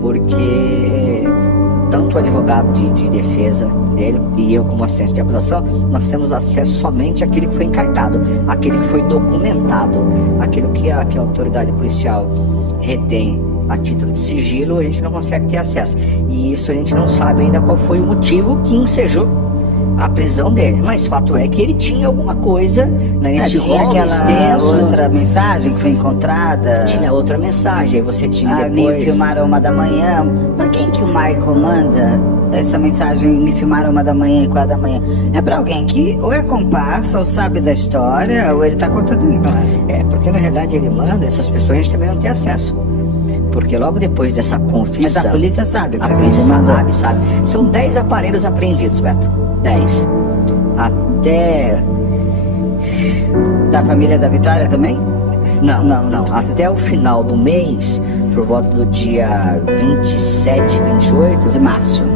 porque tanto o advogado de defesa dele e eu como assistente de acusação, nós temos acesso somente àquele que foi encartado, aquele que foi documentado, aquilo que a autoridade policial retém a título de sigilo, a gente não consegue ter acesso. E isso a gente não sabe ainda qual foi o motivo que ensejou a prisão dele. Mas fato é que ele tinha alguma coisa, né, nesse rolo extenso. Outra mensagem que foi encontrada. Tinha outra mensagem, aí você tinha Me depois... filmaram 1h. Pra quem que o Michael manda essa mensagem, me filmaram 1h e 4h? É pra alguém que ou é comparsa, ou sabe da história, ou ele tá contando. Porque na realidade ele manda, essas pessoas a gente também não tem acesso. Porque logo depois dessa confissão... Mas a polícia sabe. A polícia sabe. São 10 aparelhos apreendidos, Beto. 10. Até... Da família da Vitória também? Não. Até o final do mês, por volta do dia 27, 28...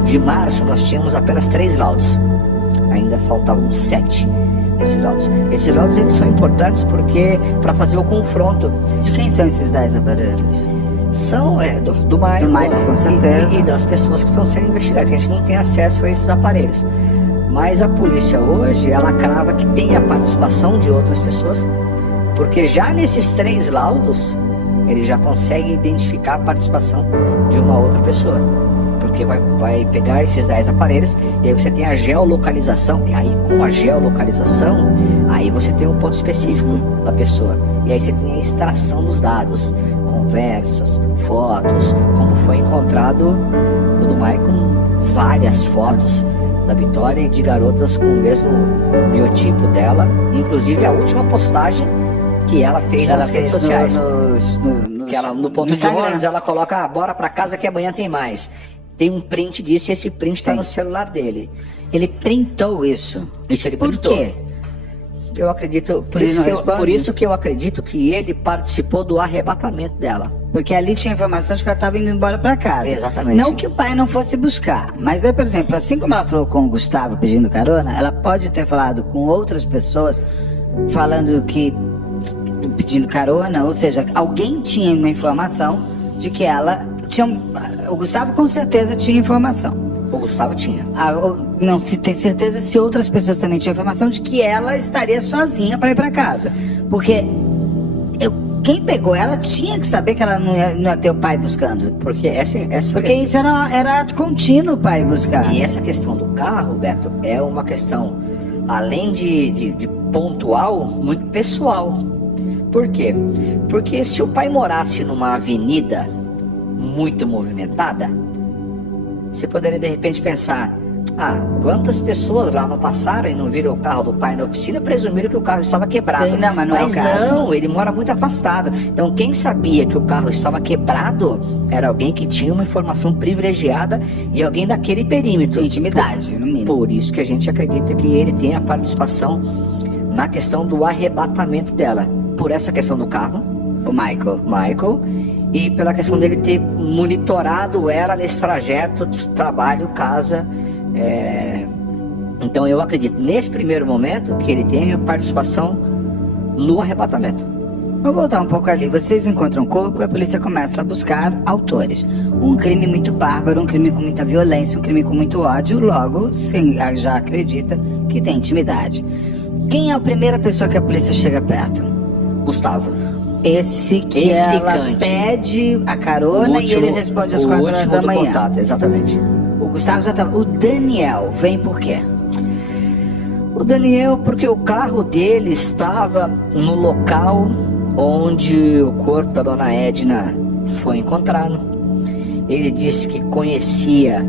De março, nós tínhamos apenas 3 laudos. Ainda faltavam 7 desses laudos. Esses laudos, eles são importantes porque... para fazer o confronto. De quem são esses 10 aparelhos? São do Michael, com certeza. E das pessoas que estão sendo investigadas, que a gente não tem acesso a esses aparelhos. Mas a polícia hoje, ela crava que tem a participação de outras pessoas, porque já nesses 3 laudos, ele já consegue identificar a participação de uma outra pessoa. Porque vai pegar esses 10 aparelhos, e aí você tem a geolocalização, e aí com a geolocalização, aí você tem um ponto específico da pessoa. E aí você tem a extração dos dados, conversas, fotos, como foi encontrado no do Michael, várias fotos da Vitória e de garotas com o mesmo biotipo dela, inclusive a última postagem que ela fez nas redes sociais, que ela no ponto de ônibus ela coloca, bora pra casa que amanhã tem mais. Tem um print disso e esse print está no celular dele. Ele printou isso. Isso ele printou. Por quê? Eu acredito, por isso que eu acredito que ele participou do arrebatamento dela. Porque ali tinha informação de que ela estava indo embora para casa. Exatamente. Não que o pai não fosse buscar, mas daí, por exemplo, assim como ela falou com o Gustavo pedindo carona, ela pode ter falado com outras pessoas falando que pedindo carona, ou seja, alguém tinha uma informação de que ela tinha. O Gustavo com certeza tinha informação. O Gustavo tinha. Não se tem certeza se outras pessoas também tinham informação de que ela estaria sozinha para ir para casa. Porque quem pegou ela tinha que saber que ela não ia ter o pai buscando. Porque Porque isso era ato contínuo o pai buscar. E essa questão do carro, Beto, é uma questão, além de pontual, muito pessoal. Por quê? Porque se o pai morasse numa avenida muito movimentada, você poderia de repente pensar, quantas pessoas lá não passaram e não viram o carro do pai na oficina, presumiram que o carro estava quebrado. Sim, não, mas não é o caso. Não, ele mora muito afastado. Então quem sabia que o carro estava quebrado era alguém que tinha uma informação privilegiada e alguém daquele perímetro. Intimidade, no mínimo. Por isso que a gente acredita que ele tem a participação na questão do arrebatamento dela. Por essa questão do carro. O Michael. E pela questão dele ter monitorado ela nesse trajeto de trabalho, casa. Então eu acredito, nesse primeiro momento, que ele tem a participação no arrebatamento. Vou voltar um pouco ali. Vocês encontram o corpo e a polícia começa a buscar autores. Um crime muito bárbaro, um crime com muita violência, um crime com muito ódio. Logo, sim, já acredita que tem intimidade. Quem é a primeira pessoa que a polícia chega perto? Gustavo. Esse que ela pede a carona e ele responde às 4h da manhã. Contato, exatamente. O Gustavo já estava. O Daniel vem por quê? O Daniel, porque o carro dele estava no local onde o corpo da dona Edna foi encontrado. Ele disse que conhecia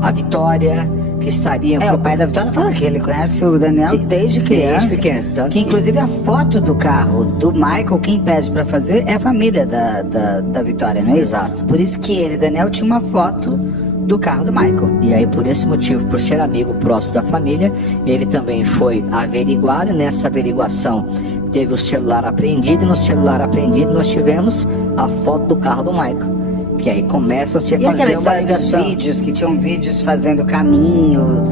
a Vitória, que estaria... O pai da Vitória fala que ele conhece o Daniel desde criança. Desde pequeno. Que inclusive a foto do carro do Michael, quem pede pra fazer é a família da Vitória, não é isso? Exato. Por isso que ele, Daniel, tinha uma foto do carro do Michael. E aí, por esse motivo, por ser amigo próximo da família, ele também foi averiguado. Nessa averiguação teve o celular apreendido, e no celular apreendido nós tivemos a foto do carro do Michael, Que aí começam-se a E aquela fazer uma história dos ligação. vídeos, que tinham vídeos fazendo caminho,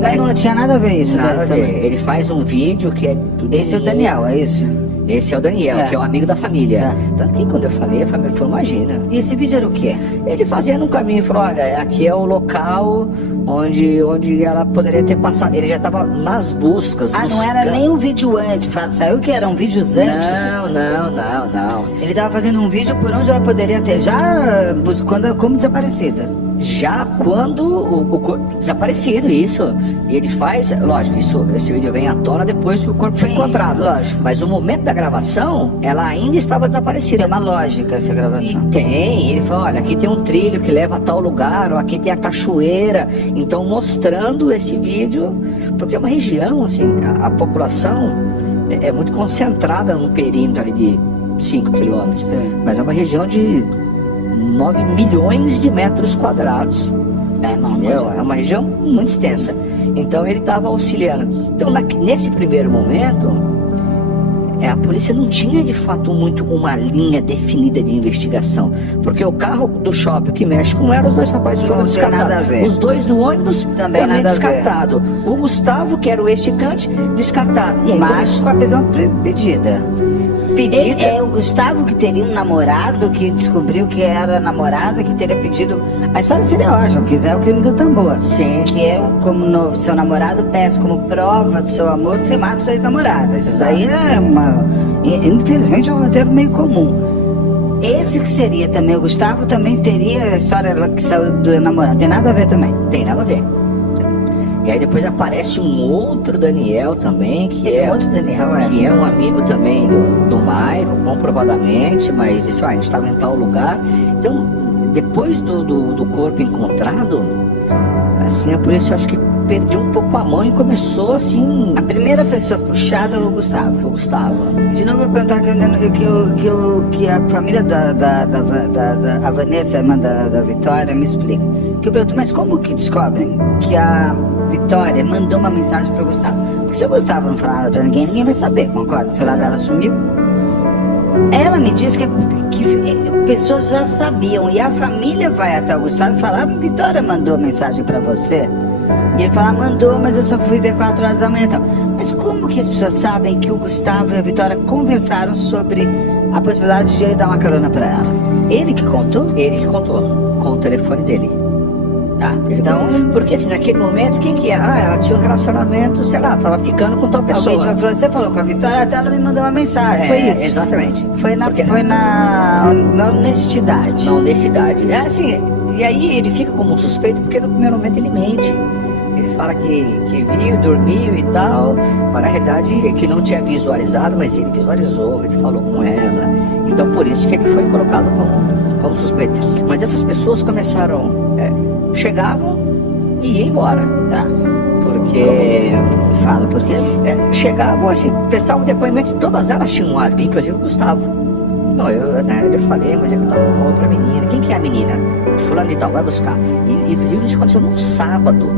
mas não tinha nada a ver isso, Nada né, a também. ver. Ele faz um vídeo que é... Esse é o Daniel, é isso? Esse é o Daniel, que é um amigo da família. Tanto que quando eu falei, a família falou, imagina. E esse vídeo era o quê? Ele fazendo um caminho e falou, olha, aqui é o local onde ela poderia ter passado. Ele já estava nas buscas. Ah, não era nem um vídeo antes, saiu que eram vídeos antes? Não. Ele estava fazendo um vídeo por onde ela poderia ter, já como desaparecida. Já quando desaparecido, isso. E ele faz, lógico, esse vídeo vem à tona depois que o corpo foi Sim, encontrado. lógico. Mas no momento da gravação, ela ainda estava desaparecida. Tem uma lógica essa gravação. E tem, ele falou, olha, aqui tem um trilho que leva a tal lugar, ou aqui tem a cachoeira. Então, mostrando esse vídeo, porque é uma região, assim, a população é muito concentrada num perímetro ali de 5 quilômetros. Mas é uma região de 9 milhões de metros quadrados. É uma região muito extensa. Então ele estava auxiliando. Então nesse primeiro momento, a polícia não tinha de fato muito uma linha definida de investigação. Porque o carro do shopping que mexe com ela, os dois rapazes foram Não tem nada a descartados. ver. Os dois do ônibus Também nada a ver. descartado. O Gustavo, que era o ex-ficante, descartado. E aí, Mas com a prisão pedida. pedida. É o Gustavo que teria um namorado que descobriu que era namorada, que teria pedido. A história seria ótima, quiser o crime do tambor. Sim. Que é como seu namorado peça como prova do seu amor que você mata sua ex-namorada. Isso daí é uma. Infelizmente é um roteiro meio comum. Esse que seria também o Gustavo também teria a história que saiu do namorado. Tem nada a ver também. Tem nada a ver. E aí depois aparece um outro Daniel também, que Tem outro Daniel, que é um amigo também do Maico, comprovadamente, mas isso a gente estava em tal lugar. Então, depois do corpo encontrado, assim, a polícia acho que perdeu um pouco a mão e começou assim. A primeira pessoa puxada é o Gustavo. O Gustavo. De novo, eu vou perguntar que a família a Vanessa, a irmã da Vitória, me explica. Que eu pergunto, mas como que descobrem que a Vitória mandou uma mensagem para o Gustavo? Porque se o Gustavo não falar nada para ninguém, ninguém vai saber, concorda? O celular dela sumiu. Ela me diz que pessoas já sabiam, e a família vai até o Gustavo e fala, Vitória mandou mensagem para você? E ele fala, mandou, mas eu só fui ver 4 horas da manhã e tal. Mas como que as pessoas sabem que o Gustavo e a Vitória conversaram sobre a possibilidade de ele dar uma carona para ela? Ele que contou? Ele que contou, com o telefone dele. Então, porque assim, naquele momento, quem que é? Ela tinha um relacionamento, sei lá, tava ficando com tal pessoa. Alguém já falou, você falou com a Vitória, até ela me mandou uma mensagem, foi isso? Exatamente. Foi na honestidade. Na honestidade. É assim, e aí ele fica como um suspeito, porque no primeiro momento ele mente. Ele fala que viu, dormiu e tal, mas na realidade que não tinha visualizado, mas ele visualizou, ele falou com ela. Então por isso que ele foi colocado como suspeito. Mas essas pessoas começaram... chegavam e iam embora, tá? Porque... Fala, por quê? Chegavam assim, prestavam depoimento e todas elas tinham um álibi, inclusive o Gustavo. Não, eu falei, mas é que eu tava com uma outra menina. Quem que é a menina? Fulano de tal, vai buscar. E isso aconteceu no sábado.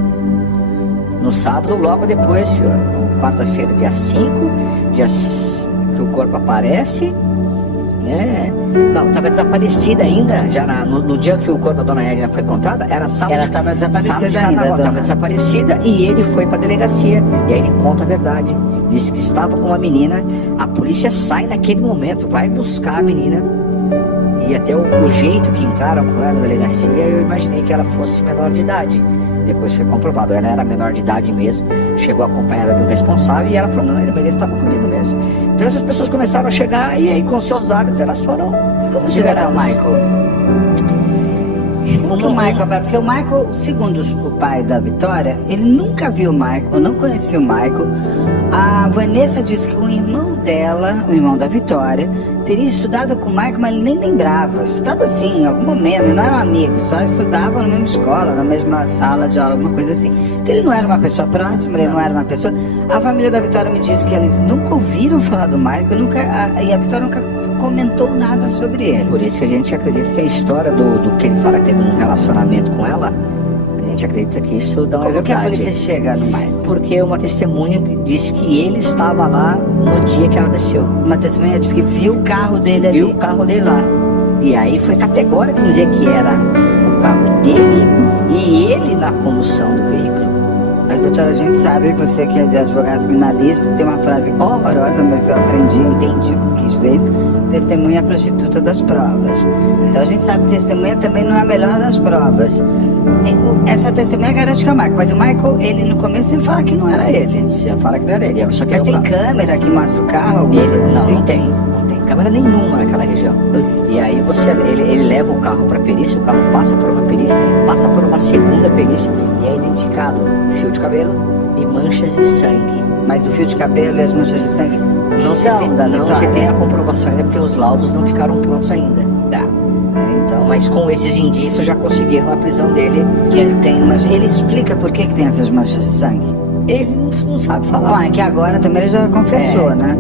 No sábado, logo depois, quarta-feira, dia 5, que o corpo aparece, né? Não, estava desaparecida ainda, já no dia que o corpo da dona Edna foi encontrada, era sábado. Ela estava desaparecida ainda. Estava desaparecida e ele foi para a delegacia. E aí ele conta a verdade. Diz que estava com uma menina. A polícia sai naquele momento, vai buscar a menina. E até o jeito que encaram com ela na delegacia, eu imaginei que ela fosse menor de idade. Depois foi comprovado, ela era menor de idade mesmo, chegou acompanhada do responsável e ela falou, não, mas ele estava comigo mesmo. Então essas pessoas começaram a chegar e aí com seus olhos elas foram... Como chegaram ao Michael? Porque o Michael, segundo o pai da Vitória, ele nunca viu o Michael, não conhecia o Michael. A Vanessa disse que o irmão dela, o irmão da Vitória, teria estudado com o Michael, mas ele nem lembrava. Estudado assim, em algum momento, ele não era um amigo, só estudava na mesma escola, na mesma sala de aula, alguma coisa assim. Então ele não era uma pessoa próxima, ele não era uma pessoa... A família da Vitória me disse que eles nunca ouviram falar do Michael, e a Vitória nunca comentou nada sobre ele. Por isso que a gente acredita que a história do que ele fala que teve um relacionamento com ela, a gente acredita que isso não é verdade. Como que a polícia chega no Michael? Porque uma testemunha disse que ele estava lá no dia que ela desceu. Uma testemunha disse que viu o carro dele ali. Viu o carro dele lá. E aí foi categórico dizer que era o carro dele e ele na condução do veículo. Mas, doutora, a gente sabe, você que é de advogado criminalista, tem uma frase horrorosa, mas eu entendi o que quis dizer isso: testemunha é a prostituta das provas. Então a gente sabe que testemunha também não é a melhor das provas. Essa testemunha garante que é o Michael, mas o Michael, ele no começo, ele fala que não era ele. Você fala que não era ele, só que Mas tem câmera que mostra o carro, alguma coisa assim? Não tem câmera nenhuma naquela região. E aí ele leva o carro para perícia, o carro passa por uma perícia, passa por uma segunda perícia e é identificado fio de cabelo e manchas de sangue. Mas o fio de cabelo e as manchas de sangue não se tem a comprovação ainda, porque os laudos não ficaram prontos ainda. Tá. Então, mas com esses indícios já conseguiram a prisão dele. Que ele tem, mas ele explica por que tem essas manchas de sangue? Ele não sabe falar. Bom, é que agora também ele já confessou, né?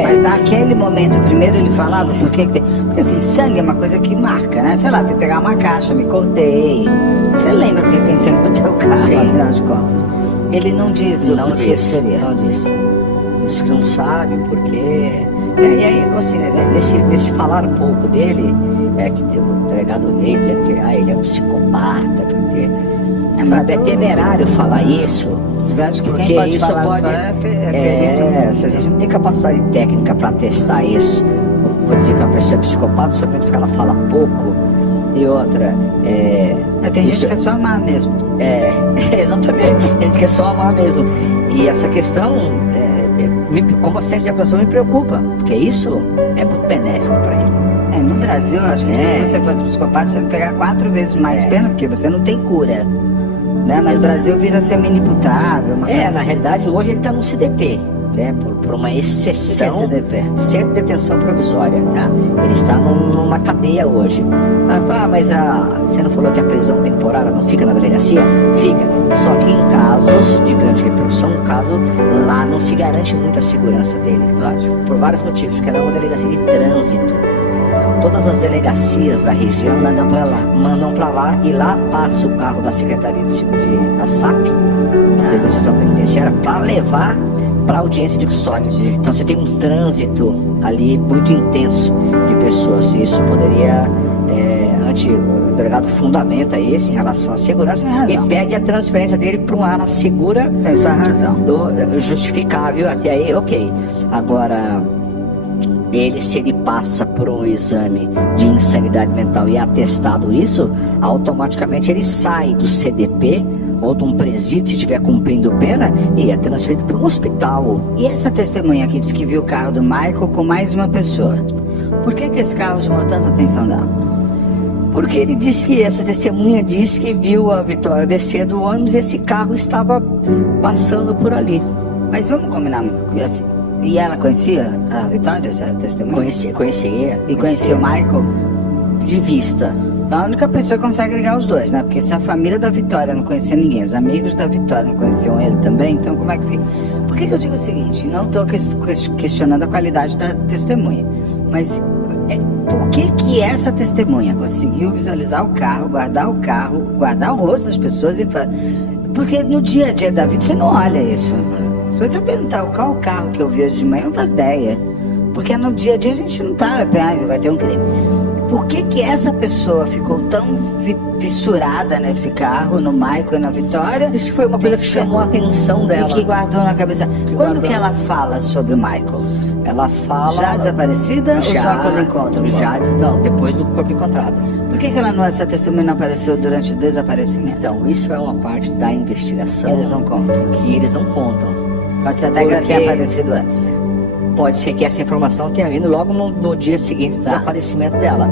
Mas naquele momento, primeiro ele falava por que tem. Porque assim, sangue é uma coisa que marca, né? Sei lá, fui pegar uma caixa, me cortei. Você lembra por que tem sangue no teu carro, afinal de contas? Ele não diz o porquê seria. Não disse. Diz que não sabe porque. E aí, assim, né, nesse falar pouco dele, que o delegado veio dizendo que ele é um psicopata, porque é temerário falar isso. Acho que porque quem pode isso falar pode. só se a gente não tem capacidade técnica para testar isso, eu vou dizer que uma pessoa é psicopata somente porque ela fala pouco. E outra, Mas tem gente que é só amar mesmo. Exatamente, tem gente que é só amar mesmo. E essa questão, como assistente de acusação, me preocupa, porque isso é muito benéfico para ele. No Brasil, acho que se você fosse psicopata, você ia pegar 4 vezes mais pena, porque você não tem cura. Né? Mas o Brasil vira semi-imputável. Na realidade, hoje ele está no CDP, né? Por uma exceção. O que é CDP? Centro de Detenção Provisória. Ele está numa cadeia hoje. Mas você não falou que a prisão temporária não fica na delegacia? Fica. Só que em casos de grande repercussão, no caso, lá não se garante muito a segurança dele. Lógico. Por vários motivos, porque ela é uma delegacia de trânsito. Todas as delegacias da região mandam para lá e lá passa o carro da Secretaria da SAP, da Administração Penitenciária, para levar para audiência de custódia. Então você tem um trânsito ali muito intenso de pessoas. Isso poderia, o delegado fundamenta isso em relação à segurança e pede a transferência dele para uma área segura. Tem sua razão. Justificável até aí, ok. Agora, se ele passa por um exame de insanidade mental e é atestado isso, automaticamente ele sai do CDP ou de um presídio, se estiver cumprindo pena, e é transferido para um hospital. E essa testemunha que diz que viu o carro do Michael com mais uma pessoa, por que esse carro chamou tanta atenção dela? Porque essa testemunha disse que viu a Vitória descer do ônibus e esse carro estava passando por ali. Mas vamos combinar uma coisa assim. E ela conhecia a Vitória, essa testemunha? Conhecia. E conhecia o Michael? De vista. A única pessoa que consegue ligar os dois, né? Porque se a família da Vitória não conhecia ninguém, os amigos da Vitória não conheciam ele também, então como é que fica? Por que eu digo o seguinte? Não estou questionando a qualidade da testemunha, mas por que essa testemunha conseguiu visualizar o carro, guardar o rosto das pessoas e porque no dia a dia da vida você não olha isso. Se você perguntar qual o carro que eu vi hoje de manhã, eu não faço ideia. Porque no dia a dia a gente não tá, vai ter um crime. Por que essa pessoa ficou tão fissurada nesse carro, no Michael e na Vitória? Isso foi uma coisa que chamou a atenção dela. E que guardou na cabeça. Quando que ela fala sobre o Michael? Ela fala... Já desaparecida ou só quando encontra o corpo? Não, depois do corpo encontrado. Por que essa testemunha não apareceu durante o desaparecimento? Então, isso é uma parte da investigação. Eles não contam. Que eles não contam. Pode ser até que ela tenha aparecido antes. Pode ser que essa informação tenha vindo logo no dia seguinte do desaparecimento dela.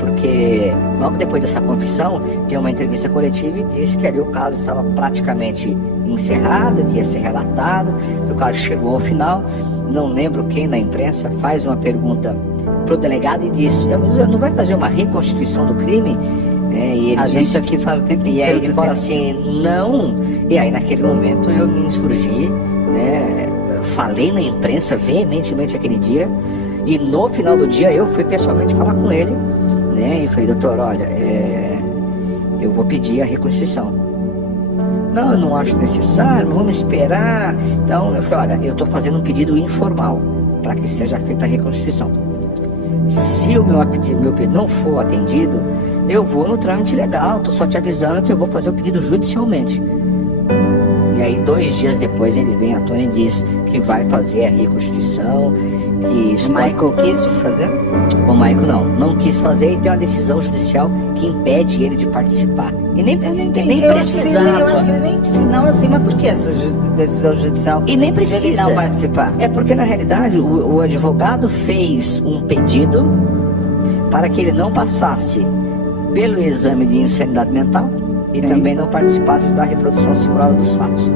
Porque logo depois dessa confissão, tem uma entrevista coletiva e disse que ali o caso estava praticamente encerrado, que ia ser relatado, que o caso chegou ao final. Não lembro quem na imprensa faz uma pergunta pro delegado e diz: não vai fazer uma reconstituição do crime? E ele gente aqui fala o tempo inteiro. E aí ele fala assim, não. E aí naquele momento eu me insurgi, falei na imprensa veementemente aquele dia, e no final do dia eu fui pessoalmente falar com ele, e falei: doutor, olha, eu vou pedir a reconstituição. Não, eu não acho necessário, vamos esperar. Então eu falei: olha, eu estou fazendo um pedido informal para que seja feita a reconstituição. Se o meu pedido não for atendido, eu vou no trâmite legal, tô só te avisando que eu vou fazer o pedido judicialmente. E aí 2 dias depois ele vem à tona e diz que vai fazer a reconstituição, que isso O Michael quis fazer? O Michael não quis fazer e tem uma decisão judicial que impede ele de participar. E nem precisava. Eu acho que ele nem disse não assim, mas por que essa decisão judicial? E nem precisa. Ele não participar. É porque na realidade o advogado fez um pedido para que ele não passasse pelo exame de insanidade mental e também não participasse da reprodução simulada dos fatos.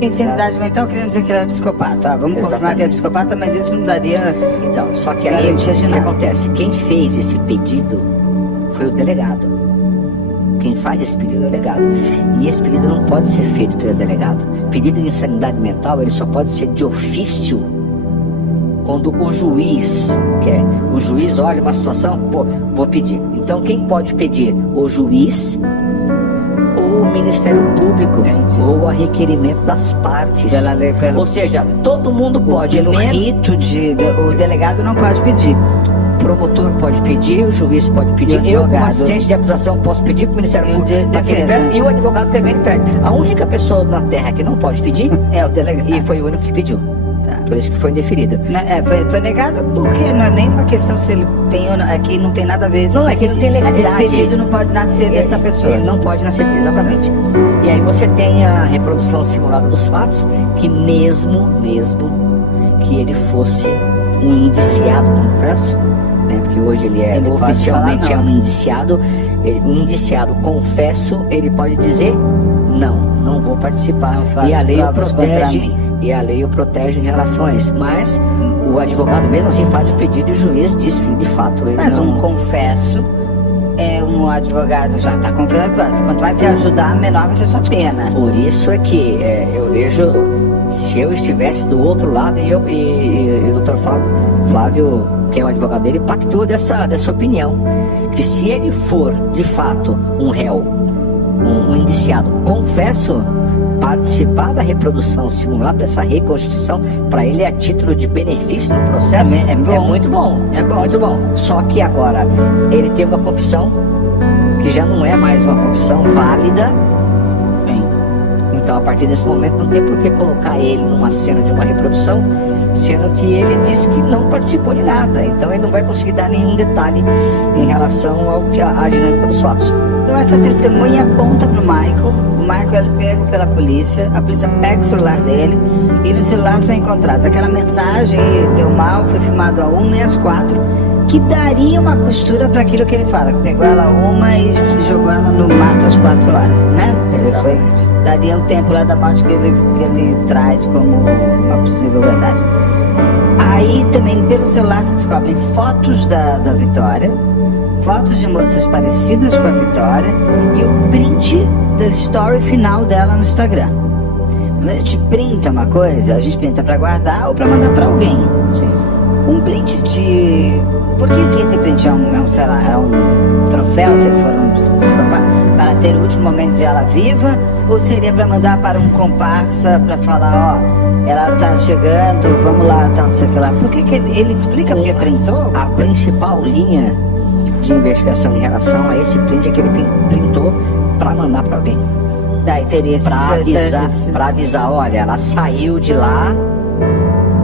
Insanidade mental, querendo dizer que ele era psicopata. Vamos confirmar que ele é psicopata, mas isso não daria. Então, só que aí o que acontece? Quem fez esse pedido foi o delegado. Quem faz esse pedido é o delegado. E esse pedido não pode ser feito pelo delegado. Pedido de insanidade mental, ele só pode ser de ofício quando o juiz quer. O juiz olha uma situação, vou pedir. Então quem pode pedir? O juiz ou o Ministério Público, ou a requerimento das partes. Ou seja, todo mundo pode. Pelo rito o delegado não pode pedir. O promotor pode pedir, o juiz pode pedir, eu como assistente de acusação posso pedir para o Ministério Público e o advogado também pede. A única pessoa na Terra que não pode pedir é o delegado. E foi o único que pediu. Por isso que foi indeferido. Foi negado porque não é nem uma questão se ele tem ou não. Aqui não tem nada a ver. Não, é que não tem legalidade. Esse pedido não pode nascer dessa pessoa. Ele não pode nascer, exatamente. E aí você tem a reprodução simulada dos fatos, que mesmo que ele fosse um indiciado, confesso, né, porque hoje ele oficialmente um indiciado, um indiciado, confesso, ele pode dizer não vou participar. E a lei o protege. E a lei o protege em relação a isso. Mas o advogado mesmo assim faz o pedido e o juiz diz que de fato ele Mas não... um confesso, um advogado já está confessando. Quanto mais você ajudar, menor vai ser sua pena. Por isso é que eu vejo, se eu estivesse do outro lado e o doutor Flávio, que é o advogado dele, pactua dessa opinião. Que se ele for de fato um réu, um indiciado, confesso, participar da reprodução simulada, dessa reconstituição, para ele é a título de benefício no processo, é muito bom. É muito bom. Só que agora ele tem uma confissão que já não é mais uma confissão válida. Sim. Então a partir desse momento não tem por que colocar ele numa cena de uma reprodução, sendo que ele disse que não participou de nada. Então ele não vai conseguir dar nenhum detalhe em relação à dinâmica dos fatos. Então essa testemunha aponta para o Michael. O Michael é pego pela polícia, a polícia pega o celular dele e no celular são encontrados aquela mensagem: deu mal, foi filmado a 1 e às 4, que daria uma costura para aquilo que ele fala, que pegou ela a 1 e jogou ela no mato às 4 horas, né? Daria o tempo lá da morte que ele traz como uma possível verdade. Aí também pelo celular se descobrem fotos da Vitória, fotos de moças parecidas com a Vitória e o print da story final dela no Instagram. Quando a gente printa uma coisa, a gente printa para guardar ou para mandar para alguém. Sim. Um print de... Por que esse print é um troféu, se ele for um psicopata, para ter o último momento de ela viva? Ou seria para mandar para um comparsa, para falar, ela tá chegando, vamos lá, tá, não sei o que lá. Por que ele explica porque printou? A principal linha de investigação em relação a esse print é que ele printou para mandar para alguém. Daí teria para avisar, olha, ela saiu de lá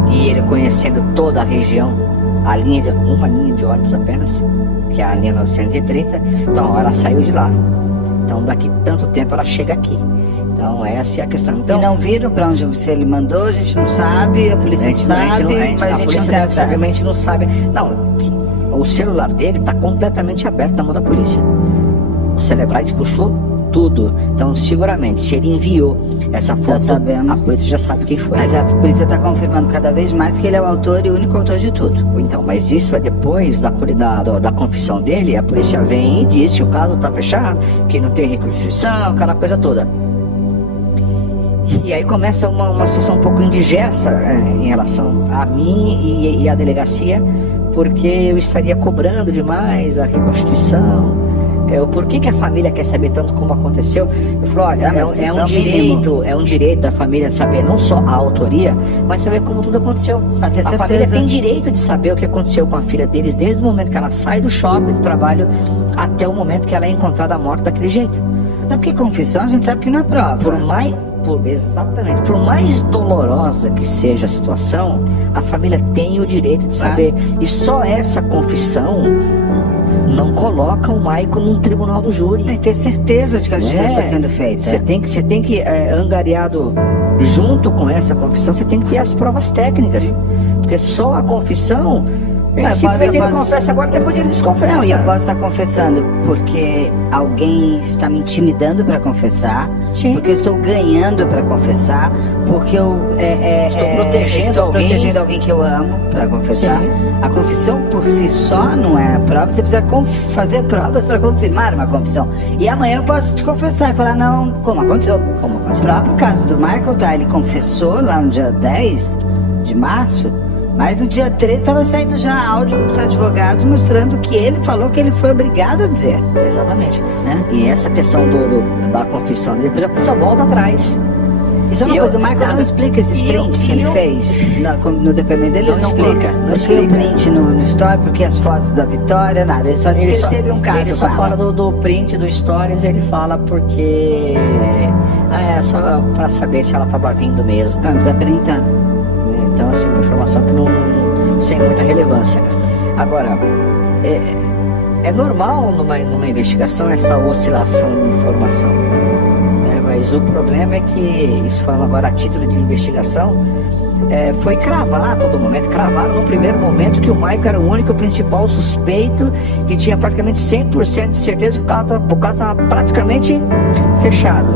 e ele conhecendo toda a região, uma linha de ônibus apenas, que é a linha 930, então ela saiu de lá. Então daqui tanto tempo ela chega aqui. Então essa é a questão. Então, e não viram para onde ele mandou, a gente não sabe, a polícia sabe, mas a gente não tem acesso. A gente não sabe. Não, o celular dele está completamente aberto na mão da polícia. O Celebrite puxou tudo. Então, seguramente, se ele enviou essa foto, a polícia já sabe quem foi. Mas a polícia está confirmando cada vez mais que ele é o autor e o único autor de tudo. Então, mas isso é depois da confissão dele, a polícia vem e diz que o caso está fechado, que não tem reconstituição, aquela coisa toda. E aí começa uma situação um pouco indigesta em relação a mim e a delegacia, porque eu estaria cobrando demais a reconstituição, Por que a família quer saber tanto como aconteceu? Eu falo, olha, é um direito da família saber não só a autoria, mas saber como tudo aconteceu. A família tem direito de saber o que aconteceu com a filha deles, desde o momento que ela sai do shopping, do trabalho, até o momento que ela é encontrada morta daquele jeito. Até porque confissão a gente sabe que não é prova. Exatamente. Por mais dolorosa que seja a situação, a família tem o direito de saber. E só essa confissão não coloca o Michael num tribunal do júri. E ter certeza de que a justiça está sendo feita. Você tem que angariado junto com essa confissão, você tem que ter as provas técnicas. Porque só a confissão... simplesmente ele confessa agora, depois ele desconfessa. Não, e eu posso estar confessando porque alguém está me intimidando para confessar, Sim. porque eu estou ganhando para confessar, porque eu estou protegendo alguém que eu amo para confessar. Sim. A confissão por si só não é a prova, você precisa fazer provas para confirmar uma confissão. E amanhã eu posso desconfessar e falar, não, como aconteceu. O próprio caso do Michael, ele confessou lá no dia 10 de março, mas no dia 13 estava saindo já áudio dos advogados mostrando que ele falou que ele foi obrigado a dizer. Exatamente. Né? E essa questão da confissão dele, depois a polícia volta atrás. Isso é uma coisa, o Michael não explica esses prints que ele fez no depoimento dele. Não explica. Não explica o print no story, porque as fotos da Vitória, nada. Ele só diz que ele teve um caso. Ele só fala do print do stories, ele fala porque era só para saber se ela estava vindo mesmo. Vamos printar. Então, assim, uma informação que não sem muita relevância. Agora, é normal numa investigação essa oscilação de informação, né? Mas o problema é que, isso falando agora a título de investigação, foi cravar a todo momento. Cravaram no primeiro momento que o Michael era o único principal suspeito, que tinha praticamente 100% de certeza que o caso estava praticamente fechado.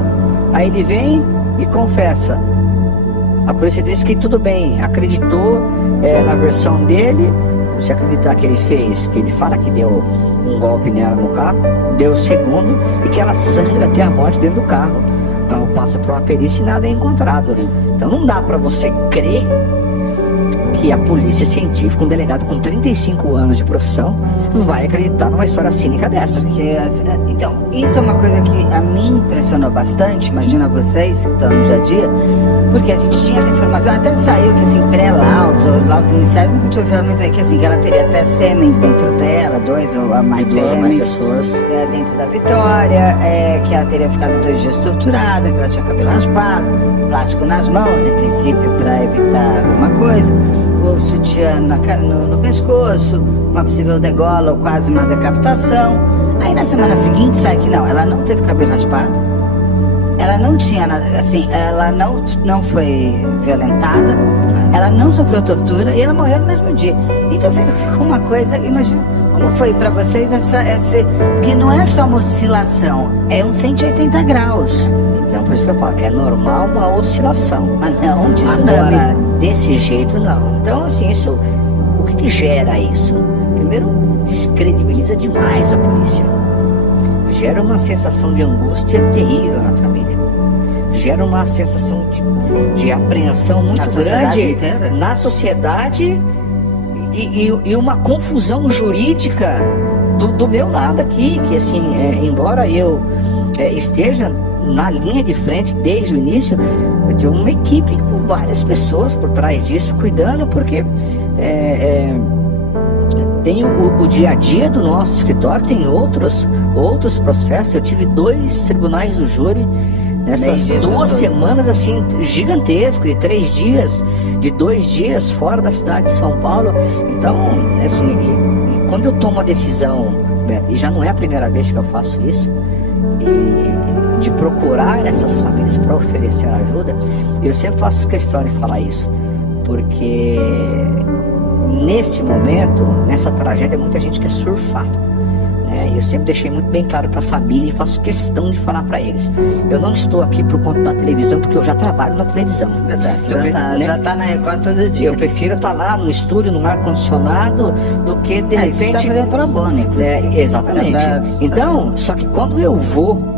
Aí ele vem e confessa. A polícia disse que tudo bem, acreditou na versão dele. Se acreditar que ele fez, que ele fala que deu um golpe nela no carro, deu o segundo, e que ela sangra até a morte dentro do carro. O carro passa por uma perícia e nada é encontrado. Então não dá para você crer que a polícia científica, um delegado com 35 anos de profissão, vai acreditar numa história cínica dessa. Então, isso é uma coisa que a mim impressionou bastante, imagina vocês que estão no dia a dia, porque a gente tinha essa informação, até saiu que assim, pré-laudos, ou laudos iniciais, nunca tinha ouvido muito bem, que assim, que ela teria até sêmens dentro dela, 2 ou mais sêmens pessoas dentro da Vitória, que ela teria ficado 2 dias torturada, que ela tinha cabelo raspado, plástico nas mãos, em princípio, para evitar alguma coisa, o sutiã no pescoço, uma possível degola ou quase uma decapitação. Aí na semana seguinte sai que não, ela não teve cabelo raspado, ela não tinha nada, assim, ela não foi violentada, ela não sofreu tortura e ela morreu no mesmo dia. Então ficou uma coisa, imagina como foi para vocês porque não é só uma oscilação, é um 180 graus. Então, por isso que eu falo, é normal uma oscilação. Mas não de tsunami. Agora, desse jeito, não. Então, assim, o que gera isso? Primeiro, descredibiliza demais a polícia. Gera uma sensação de angústia terrível na família. Gera uma sensação de apreensão muito grande na sociedade e uma confusão jurídica do meu lado aqui, que assim, embora eu esteja na linha de frente desde o início, eu tenho uma equipe com várias pessoas por trás disso, cuidando, porque tem o dia a dia do nosso escritório, tem outros processos. Eu tive 2 tribunais do júri nessas 2 semanas, assim, gigantescas, de 3 dias, de 2 dias fora da cidade de São Paulo. Então, assim, e quando eu tomo a decisão, e já não é a primeira vez que eu faço isso, de procurar essas famílias para oferecer ajuda, eu sempre faço questão de falar isso, porque nesse momento, nessa tragédia, muita gente quer surfar, né? Eu sempre deixei muito bem claro para a família e faço questão de falar para eles: eu não estou aqui por conta da televisão, porque eu já trabalho na televisão. Verdade, já tá na Record todo dia. Eu prefiro estar lá no estúdio, no ar-condicionado, do que de repente... Você está fazendo pro bono, inclusive. Exatamente. Então, só que quando eu vou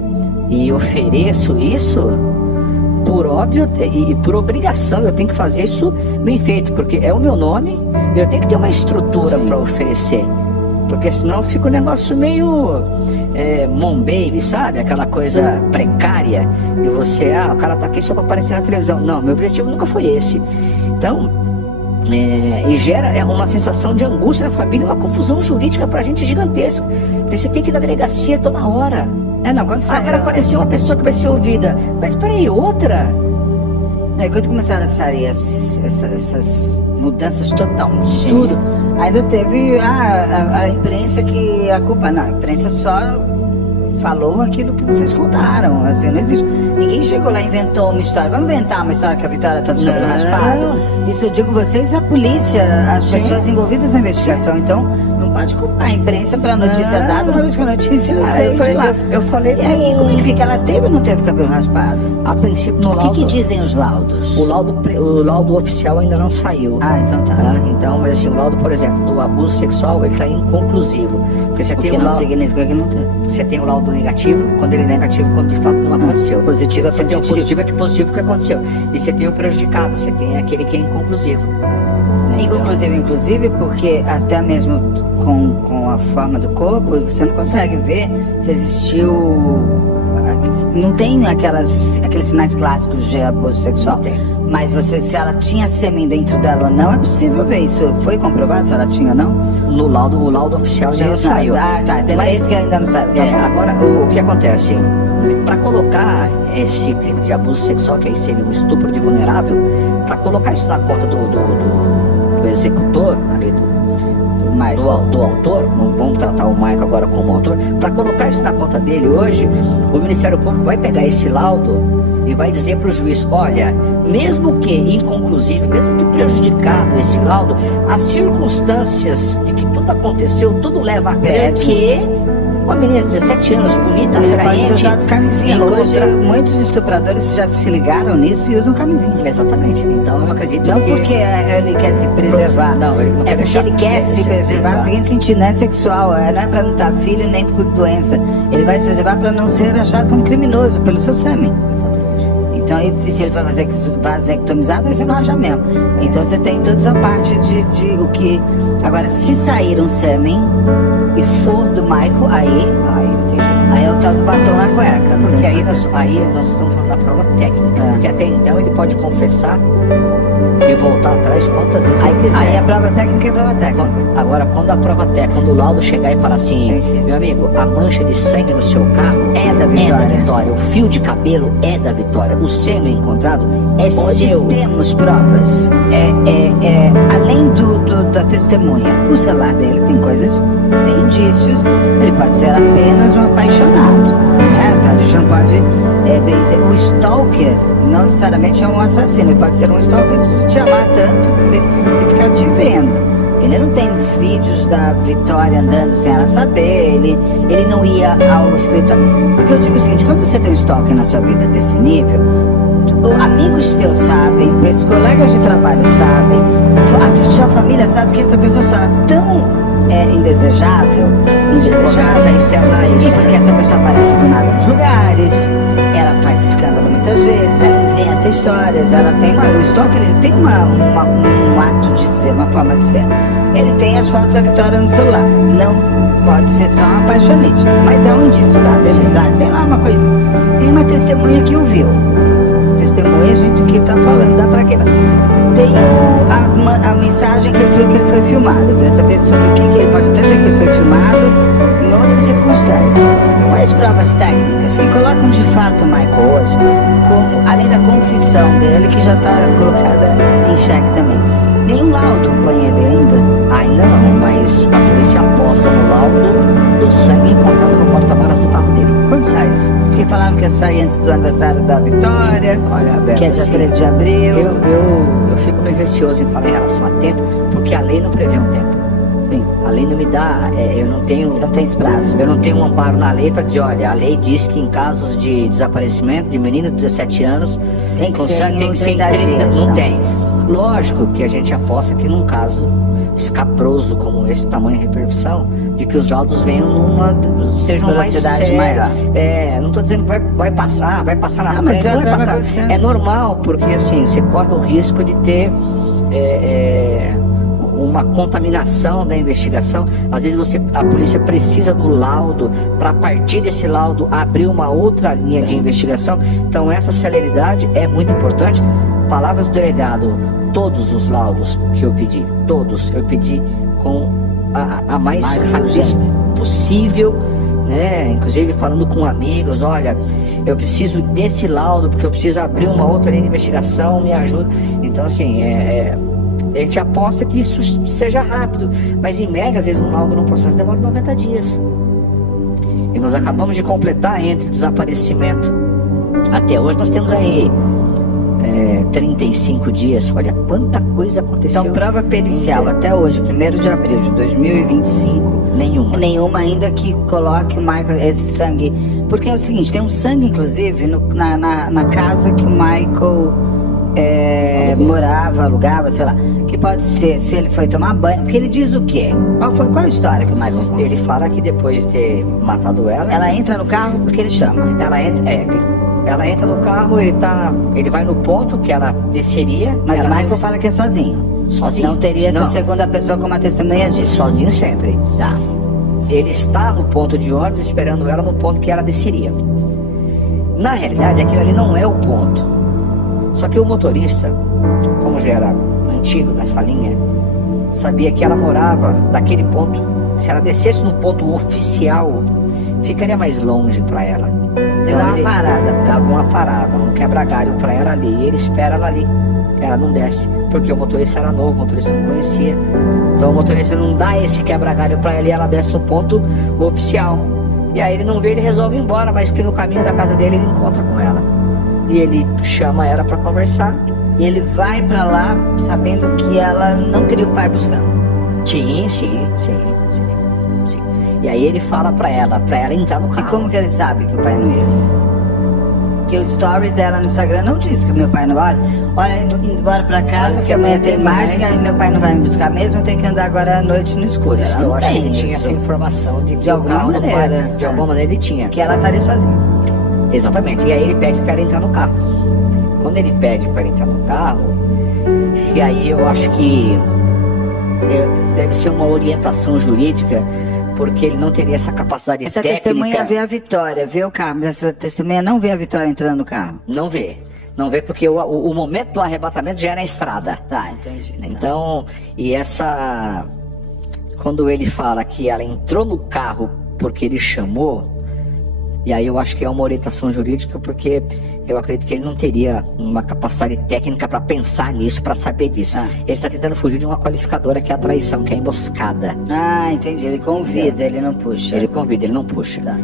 e ofereço isso, por óbvio e por obrigação, eu tenho que fazer isso bem feito, porque é o meu nome, eu tenho que ter uma estrutura para oferecer. Porque senão fica um negócio meio mom baby, sabe? Aquela coisa precária. E você, o cara tá aqui só pra aparecer na televisão. Não, meu objetivo nunca foi esse. Então, e gera uma sensação de angústia na família, uma confusão jurídica pra gente gigantesca. Porque você tem que ir na delegacia toda hora. Não, quando sai... Agora apareceu uma pessoa que vai ser ouvida. Mas peraí, outra? E quando começaram a sair essas mudanças totalmente de tudo, ainda teve a imprensa que a culpa... Não, a imprensa só falou aquilo que vocês contaram, assim, não existe. Ninguém chegou lá e inventou uma história. Vamos inventar uma história que a Vitória está de cabelo raspado? Isso eu digo vocês, a polícia, as pessoas envolvidas na investigação. Então, não pode culpar a imprensa pela notícia dada, uma vez que a notícia veio lá. Eu falei... E aí, como é que fica? Ela teve ou não teve cabelo raspado? A princípio, no laudo... O que dizem os laudos? O laudo oficial ainda não saiu. Então tá. Então, mas assim, o laudo, por exemplo, do abuso sexual, ele está inconclusivo. Porque você o que não significa que não tem. Você tem o laudo negativo, quando ele é negativo, quando de fato não aconteceu. Positivo é você tem o positivo é que positivo que aconteceu. E você tem o prejudicado, você tem aquele que é inconclusivo. Inconclusivo, inclusive, porque até mesmo com a forma do corpo, você não consegue ver se existiu... Não tem aqueles sinais clássicos de abuso sexual. Mas se ela tinha sêmen dentro dela ou não, é possível ver. Isso foi comprovado se ela tinha ou não? No laudo, o laudo oficial já não saiu. Mas esse que ainda não saiu. Agora, o que acontece? Para colocar esse crime de abuso sexual, que aí seria o estupro de vulnerável, para colocar isso na conta do executor, ali do autor, vamos tratar o Michael agora como autor, para colocar isso na conta dele hoje, o Ministério Público vai pegar esse laudo e vai dizer para o juiz, olha, mesmo que inconclusivo, mesmo que prejudicado esse laudo, as circunstâncias de que tudo aconteceu, tudo leva a crer que uma menina de 17 anos, bonita, ele atraente... pode ter usado camisinha. Hoje, muitos estupradores já se ligaram nisso e usam camisinha. Exatamente. Então, eu acredito não porque ele quer se preservar. Não, ele não quer deixar... Ele quer se preservar no seguinte sentido, não é sexual, não é para não dar filho nem por doença. Ele vai se preservar para não ser achado como criminoso pelo seu sêmen. Então, se ele for fazer vasectomizado, aí você não acha mesmo. Então, você tem toda essa parte de o que... Agora, se sair um sêmen e for do Michael, aí é o tal do batom na cueca. Porque aí nós estamos falando da prova técnica. Porque até então ele pode confessar e voltar atrás quantas vezes ele quiser. Aí a prova técnica é prova técnica. Agora, quando a prova técnica, quando o laudo chegar e falar assim, meu amigo, a mancha de sangue no seu carro é da Vitória. O fio de cabelo é da Vitória. O sêmen encontrado é seu. Hoje temos provas. Além da testemunha, o celular dele tem coisas, tem indícios. Ele pode ser apenas um apaixonado. Certo? A gente não pode o stalker não necessariamente é um assassino. Ele pode ser um stalker de te amar tanto e ficar te vendo. Ele não tem vídeos da Vitória andando sem ela saber, ele não ia ao escritório. Porque eu digo o seguinte, quando você tem um stalker na sua vida desse nível, amigos seus sabem, os colegas de trabalho sabem, a sua família sabe que essa pessoa se torna tão indesejável, e porque essa pessoa aparece do nada nos lugares, ela faz escândalo muitas vezes, ela inventa histórias, ela tem o stalker, ele tem um ato de ser, uma forma de ser. Ele tem as fotos da Vitória no celular, não pode ser só uma apaixonite, mas é um indício, tá? Tem lá uma coisa, tem uma testemunha que o viu. Testemunha, a gente que tá falando, dá pra quebrar. Tem a mensagem que ele falou que ele foi filmado. Eu queria saber sobre o que ele pode até dizer que ele foi filmado em outras circunstâncias. Quais provas técnicas que colocam de fato o Michael hoje, como, além da confissão dele, que já está colocada em xeque também. Nenhum laudo põe ele ainda? Não, mas a polícia aposta no laudo do sangue encontrado no porta-malas do carro dele. Quando sai isso? Porque falaram que ia sair antes do aniversário da Vitória, que é dia 13 de abril. Eu fico meio receoso em falar em relação a tempo, porque a lei não prevê um tempo. Sim. A lei não me dá, eu não tenho... Você não tem esse prazo. Eu não tenho um amparo na lei para dizer, olha, a lei diz que em casos de desaparecimento de menina de 17 anos... Tem que ser em 30 dias. Não tem. Lógico que a gente aposta que num caso escabroso como esse, tamanho de repercussão, de que os laudos venham sejam mais maior. Não estou dizendo que vai passar na frente, mas não vai passar. É normal, porque assim, você corre o risco de ter uma contaminação da investigação. Às vezes a polícia precisa do laudo para, a partir desse laudo, abrir uma outra linha de investigação. Então essa celeridade é muito importante. Palavras do delegado: todos os laudos que eu pedi, todos eu pedi com a mais rapidez possível, né? Inclusive falando com amigos: olha, eu preciso desse laudo porque eu preciso abrir uma outra linha de investigação, me ajuda. Então assim, a gente aposta que isso seja rápido, mas em média, às vezes um laudo num processo demora 90 dias. E nós acabamos de completar, entre desaparecimento até hoje, nós temos aí 35 dias. Olha quanta coisa aconteceu. Então, prova pericial até hoje, 1º de abril de 2025, nenhuma ainda que coloque o Michael, esse sangue. Porque é o seguinte, tem um sangue, inclusive, na casa que o Michael morava, alugava, sei lá, que pode ser se ele foi tomar banho, porque ele diz o quê? Qual a história que o Michael conta? Ele fala que depois de ter matado ela entra no carro porque ele chama. Ela entra no carro, ele vai no ponto que ela desceria. Mas o Michael fala que é sozinho. Sozinho. Não teria essa segunda pessoa como a testemunha disso. Sozinho sempre. Tá. Ele está no ponto de ônibus esperando ela no ponto que ela desceria. Na realidade, aquilo ali não é o ponto. Só que o motorista, como já era antigo nessa linha, sabia que ela morava daquele ponto. Se ela descesse no ponto oficial, ficaria mais longe para ela. Então, dava uma parada, um quebra-galho para ela ali. E ele espera ela ali. Ela não desce, porque o motorista era novo, o motorista não conhecia. Então o motorista não dá esse quebra-galho para ela e ela desce no ponto oficial. E aí ele não vê, ele resolve ir embora, mas que no caminho da casa dele ele encontra com ela. E ele chama ela para conversar. E ele vai para lá sabendo que ela não teria o pai buscando. Sim. E aí ele fala para ela entrar no carro. E como que ele sabe que o pai não ia? Porque o story dela no Instagram não diz que o meu pai não vai. Olha, indo embora para casa, que amanhã tem mais, que meu pai não vai me buscar mesmo, eu tenho que andar agora à noite no escuro. Eu acho que ele tinha essa informação de alguma maneira. De alguma maneira ele tinha. Que ela estaria sozinha. Exatamente. E aí ele pede para ela entrar no carro. Quando ele pede para entrar no carro, e aí eu acho que deve ser uma orientação jurídica, porque ele não teria essa capacidade técnica. Essa testemunha vê a Vitória, vê o carro, mas essa testemunha não vê a Vitória entrando no carro. Não vê porque o momento do arrebatamento já é na estrada. Tá, entendi. Então, quando ele fala que ela entrou no carro porque ele chamou, e aí eu acho que é uma orientação jurídica, porque eu acredito que ele não teria uma capacidade técnica para pensar nisso, para saber disso. Ele está tentando fugir de uma qualificadora que é a traição, que é a emboscada. Entendi. Ele convida, ele não puxa. Ele convida, ele não puxa. Tá.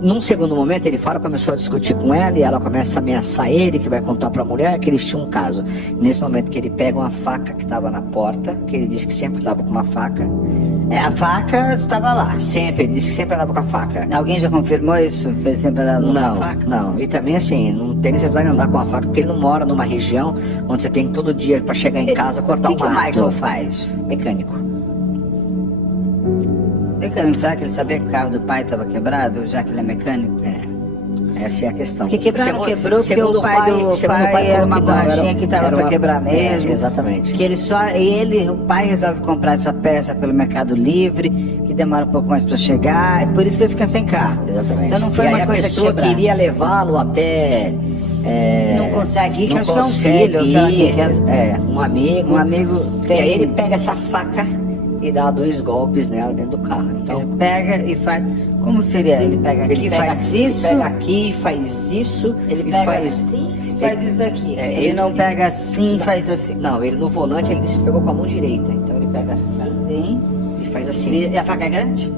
Num segundo momento ele começou a discutir com ela, e ela começa a ameaçar ele, que vai contar pra mulher que eles tinham um caso. Nesse momento que ele pega uma faca que estava na porta, que ele disse que sempre estava com uma faca. A faca estava lá. Sempre, ele disse que sempre andava com a faca. Alguém já confirmou isso? Que ele sempre andava com a faca? Não, e também assim, não tem necessidade de andar com a faca, porque ele não mora numa região onde você tem que todo dia para chegar em casa cortar um mato. O que o Michael faz? Mecânico. Será que ele sabia que o carro do pai estava quebrado, já que ele é mecânico? Essa é a questão. Porque quebrou porque o pai do pai era uma borrachinha que estava para quebrar mesmo. Exatamente. Que o pai resolve comprar essa peça pelo Mercado Livre, que demora um pouco mais para chegar, e por isso que ele fica sem carro. Exatamente. Então não foi uma coisa que a pessoa queria levá-lo até... não consegue ir, que acho que é um filho, sei lá quem que é. Um amigo. Um amigo tem... E aí ele pega essa faca e dá 2 golpes nela dentro do carro. Então ele pega e faz... Como seria? Ele pega aqui e faz isso? Ele pega aqui, faz isso. Ele pega assim e faz isso daqui. Ele não pega assim e faz assim. Não, ele no volante ele disse que pegou com a mão direita. Então ele pega assim e faz assim. E a faca é grande?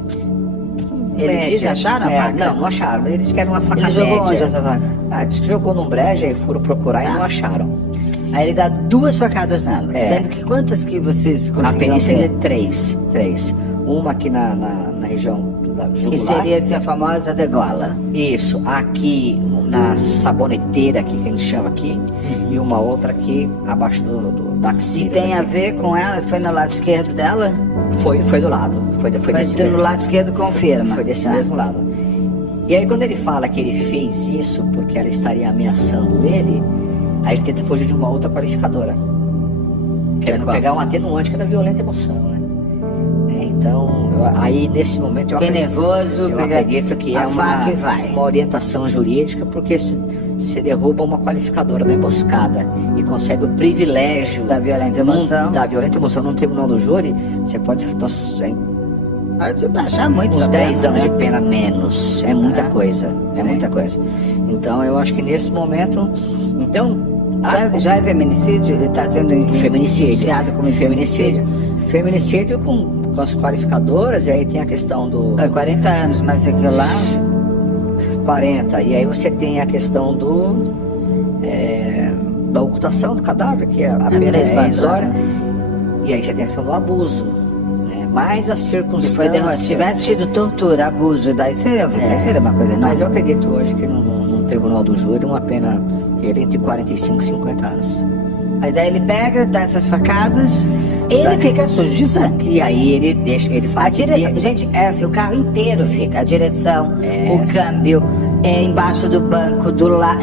Ele disse, acharam a faca? Não acharam. Ele disse que era uma faca média. Ele jogou onde essa faca? Disse que jogou num brejo e foram procurar e não acharam. Aí ele dá 2 facadas nela. Sendo que quantas que vocês conseguiram? A perícia é 3. Uma aqui na região da jugular. Que seria assim, a famosa degola. Isso. Aqui na saboneteira aqui, que a gente chama aqui. E uma outra aqui abaixo da axila. E tem a ver com ela? Foi no lado esquerdo dela? Foi do lado. Foi desse no lado esquerdo, confirma. Foi desse mesmo lado. E aí quando ele fala que ele fez isso porque ela estaria ameaçando ele, aí ele tenta fugir de uma outra qualificadora. querendo pegar um atenuante que é da violenta emoção, né? Então, aí nesse momento eu acredito que é uma orientação jurídica, porque você derruba uma qualificadora da emboscada e consegue o privilégio da violenta emoção no tribunal do júri, você pode baixar muito uns 10 anos de pena menos. É muita coisa. É muita coisa. Então eu acho que nesse momento. Já é feminicídio? Ele está sendo iniciado como feminicídio? Feminicídio com as qualificadoras, e aí tem a questão do. 40 anos, mas aquilo lá. 40. E aí você tem a questão da ocultação do cadáver, que a pena é irrisória. E aí você tem a questão do abuso. Mas a circunstância... Se tivesse tido tortura, abuso, daí seria uma coisa enorme. Mas eu acredito hoje que no tribunal do júri uma pena entre 45 e 50 anos. Mas daí ele pega, dá essas facadas, ele fica sujo de sangue. E aí ele faz... A direção, gente, o carro inteiro fica, a direção, o câmbio, embaixo do banco, do lado,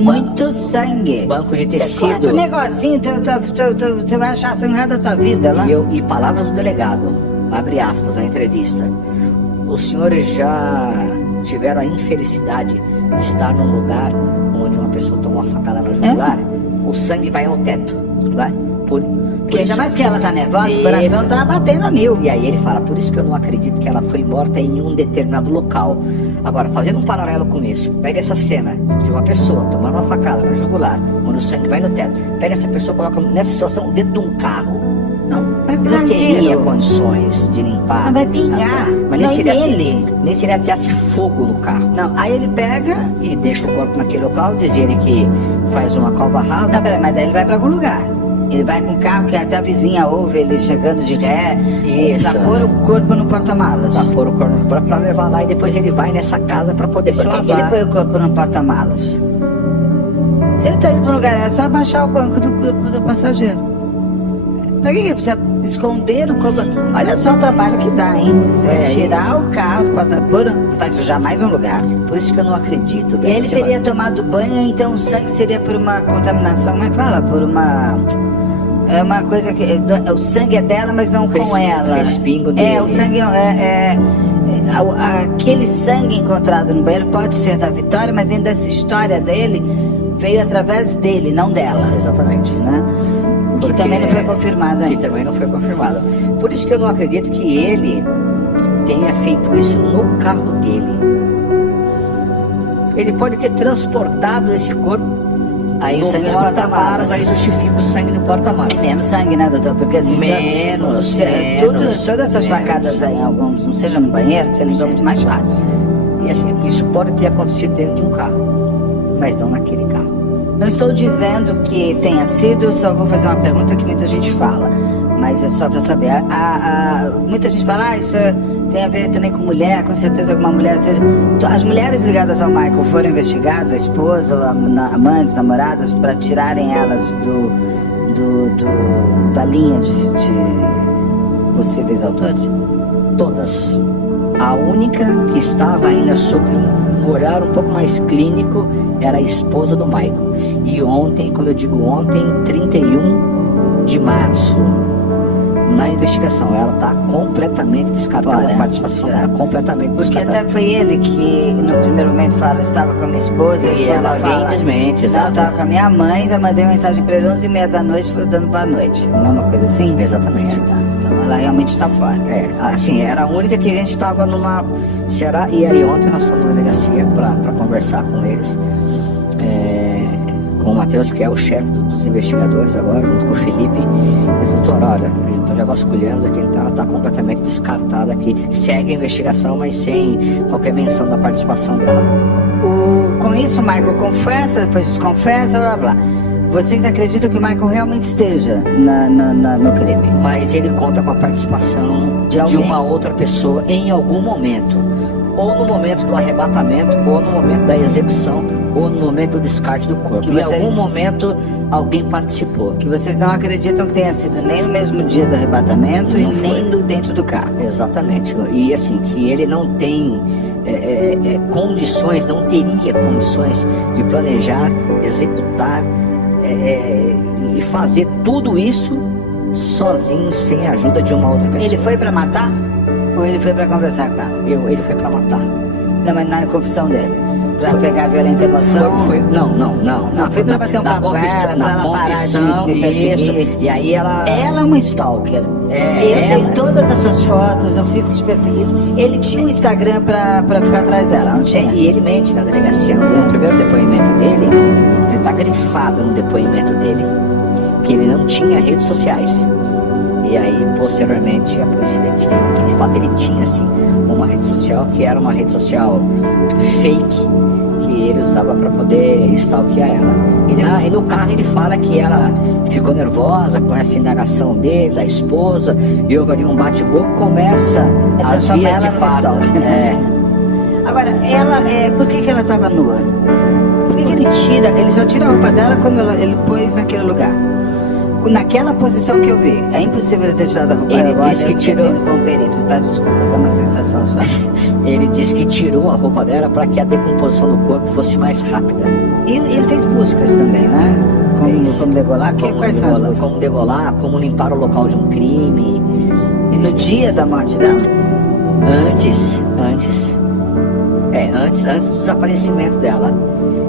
muito sangue. Banco de tecido. Você corta um negocinho, você vai achar sangrado a tua vida lá. E palavras do delegado, abre aspas na entrevista. Os senhores já tiveram a infelicidade de estar num lugar onde uma pessoa tomou uma facada na jugular? O sangue vai ao teto. Vai. Porque ainda mais que ela tá nervosa, o coração tá batendo a 1000. E aí ele fala, por isso que eu não acredito que ela foi morta em um determinado local. Agora, fazendo um paralelo com isso, pega essa cena de uma pessoa tomando uma facada na jugular, onde o sangue vai no teto, pega essa pessoa e coloca nessa situação dentro de um carro. Não teria condições de limpar. Não vai pingar. Mas nem se ele ateasse fogo no carro. Não, aí ele pega e deixa o corpo naquele local, diz ele que faz uma cova rasa. Não, peraí, mas daí ele vai pra algum lugar. Ele vai com o carro que até a vizinha ouve ele chegando de ré. Isso. Pra pôr o corpo no porta-malas. Pra pôr o corpo pra levar lá, e depois ele vai nessa casa pra poder se lavar. Por que ele põe o corpo no porta-malas? Se ele tá indo pra um lugar, é só abaixar o banco do passageiro. Pra que ele precisa esconder o corpo? Olha só o trabalho que dá, hein? Você vai tirar o carro do porta-malas, vai sujar mais um lugar. Por isso que eu não acredito. E ele teria tomado banho, então o sangue seria por uma contaminação, como é que fala? Por uma... É uma coisa que... O sangue é dela, mas não com ela. O respingo dele. O sangue aquele sangue encontrado no banheiro pode ser da Vitória, mas dentro dessa história dele, veio através dele, não dela. Exatamente. Né? Que também não foi confirmado ainda. Que também não foi confirmado. Por isso que eu não acredito que ele tenha feito isso no carro dele. Ele pode ter transportado esse corpo. Aí o sangue no porta-malas. Aí justifica o sangue no porta-malas. É menos sangue, né, doutor? Porque assim, menos. Todas essas facadas aí, alguns, não seja no banheiro, você limpou muito mais fácil. E assim, isso pode ter acontecido dentro de um carro, mas não naquele carro. Não estou dizendo que tenha sido, só vou fazer uma pergunta que muita gente fala, mas é só para saber. Muita gente fala, isso tem a ver também com mulher, com certeza alguma mulher. As mulheres ligadas ao Michael foram investigadas, a esposa, ou amantes, namoradas, para tirarem elas da linha de possíveis autores? Todas. A única que estava ainda sob um olhar um pouco mais clínico era a esposa do Michael. E ontem, quando eu digo ontem, 31 de março, na investigação, ela está completamente descartada da participação. Completamente porque descartada. Até foi ele que, no primeiro momento, fala, eu estava com a minha esposa, e ela fala, desmente, eu estava com a minha mãe, ainda mandei mensagem para ele 11h30 da noite, foi dando boa noite. Não é uma coisa assim? Exatamente. Então ela realmente está fora. Assim, era a única que a gente estava numa... E aí ontem nós fomos na delegacia para conversar com eles. Com o Matheus, que é o chefe dos investigadores agora, junto com o Felipe. E o doutor, olha, a gente está já vasculhando aqui, então ela está completamente descartada aqui. Segue a investigação, mas sem qualquer menção da participação dela. Com isso, o Michael confessa, depois desconfessa, blá blá. Vocês acreditam que o Michael realmente esteja no crime? Mas ele conta com a participação de uma outra pessoa em algum momento. Ou no momento do arrebatamento, ou no momento da execução, ou no momento do descarte do corpo. Em algum momento, alguém participou. Que vocês não acreditam que tenha sido nem no mesmo dia do arrebatamento e nem dentro do carro. Exatamente. E assim, que ele não tem condições, não teria condições de planejar, executar e fazer tudo isso sozinho, sem a ajuda de uma outra pessoa. Ele foi pra matar? Ou ele foi pra conversar com ela? Ele foi pra matar. Não, mas na confissão dele. Pra pegar a violenta emoção? Não, foi pra bater um papo com ela, pra ela parar de me perseguir. Isso. E aí ela... Ela é uma stalker. Eu tenho todas as suas fotos, eu fico te perseguindo. Ele tinha um Instagram pra ficar atrás dela, não tinha? E ele mente na delegacia. No primeiro depoimento dele, ele tá grifado no depoimento dele, que ele não tinha redes sociais. E aí, posteriormente, a polícia identifica que, de fato, ele tinha, assim, uma rede social, que era uma rede social fake, que ele usava para poder stalkear ela. E no carro ele fala que ela ficou nervosa com essa indagação dele, da esposa, e houve ali um bate-boca, começa as vias de fato. Agora, por que ela estava nua? Por que ele só tira a roupa dela quando ele pôs naquele lugar? Naquela posição que eu vi, é impossível ele ter tirado a roupa. Ele disse que tirou com o perito, peço desculpas, é uma sensação só. Ele disse que tirou a roupa dela para que a decomposição do corpo fosse mais rápida. E ele fez buscas também, né? Como degolar? Quais são as buscas? Como degolar, como limpar o local de um crime. E no dia da morte dela? Antes do desaparecimento dela.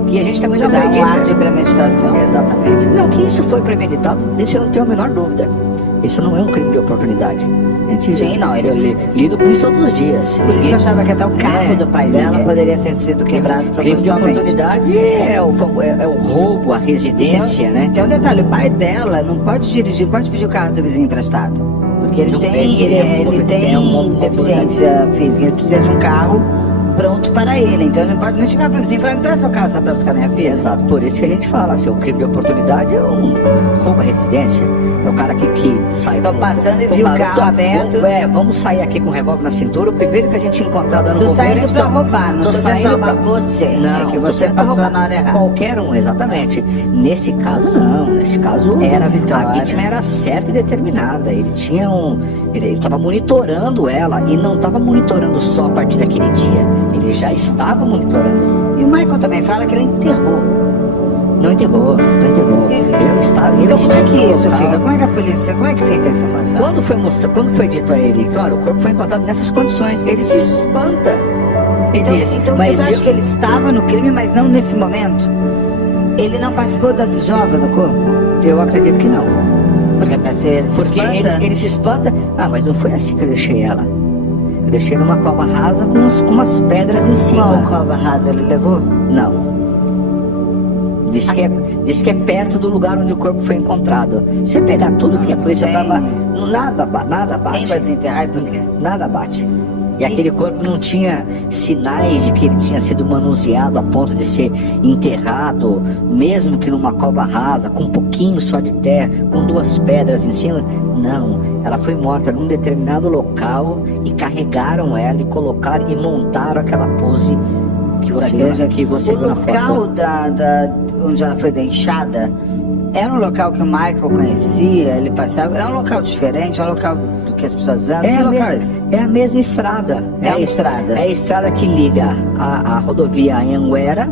Que a gente também não acredita. Um ar de premeditação. Exatamente. Não, que isso foi premeditado, disso eu não tenho a menor dúvida. Isso não é um crime de oportunidade. Ele lido com isso todos os dias. Por isso que eu achava que até o carro do pai dela poderia ter sido quebrado propositalmente. Crime de oportunidade é o roubo, a residência, né? Tem um detalhe, o pai dela não pode dirigir, pode pedir o carro do vizinho emprestado. Porque ele tem deficiência física, ele precisa de um carro pronto para ele, então ele não pode nem chegar para o vizinho e falar: me presta o carro só para buscar minha filha. Exato, por isso que a gente fala, o crime de oportunidade é um roubo à residência, é o cara que sai... Tô passando e vi o carro aberto. Vamos sair aqui com o revólver na cintura, o primeiro que a gente encontrar dando bobeira... Tô saindo para roubar, não tô saindo para roubar você, não, que você passou na hora errada. Qualquer um, exatamente. Nesse caso não, nesse caso era a Vitória. A vítima era certa e determinada, ele tinha ele estava monitorando ela, e não estava monitorando só a partir daquele dia. Ele já estava monitorando. E o Michael também fala que ele enterrou. Não enterrou. Eu estava... Então como é que isso fica? Como é que a polícia... Como é que fica essa situação? Quando foi dito a ele que, olha, o corpo foi encontrado nessas condições, ele se espanta. Então vocês acham que ele estava no crime, mas não nesse momento? Ele não participou da desova do corpo? Eu acredito que não. Porque para ser ele se espanta? Ele se espanta. Mas não foi assim que eu deixei ela. Eu deixei numa cova rasa com umas pedras em cima. Qual cova rasa ele levou? Não. Diz que é perto do lugar onde o corpo foi encontrado. Se pegar tudo que a polícia tava... Nada bate. Quem vai desenterrar e por quê? Nada bate. E aquele corpo não tinha sinais de que ele tinha sido manuseado a ponto de ser enterrado, mesmo que numa cova rasa, com um pouquinho só de terra, com 2 pedras em cima. Não, ela foi morta num determinado local e carregaram ela e colocaram e montaram aquela pose que você viu na foto. O local onde ela foi deixada era um local que o Michael conhecia, ele passava, é um local diferente, é um local que as pessoas andam. É a mesma estrada. É a estrada que liga a rodovia Anhanguera.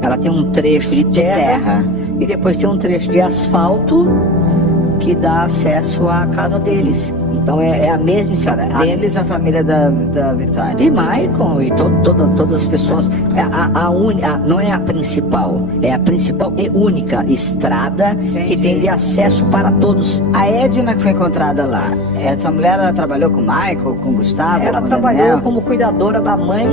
Ela tem um trecho de terra e depois tem um trecho de asfalto que dá acesso à casa deles. Então é a mesma estrada. Deles, a família da Vitória. E Michael e todas as pessoas. Não é a principal, é a principal e única estrada que tem de acesso para todos. A Edna que foi encontrada lá, essa mulher, ela trabalhou com o Michael, com o Gustavo? Ela trabalhou como cuidadora da mãe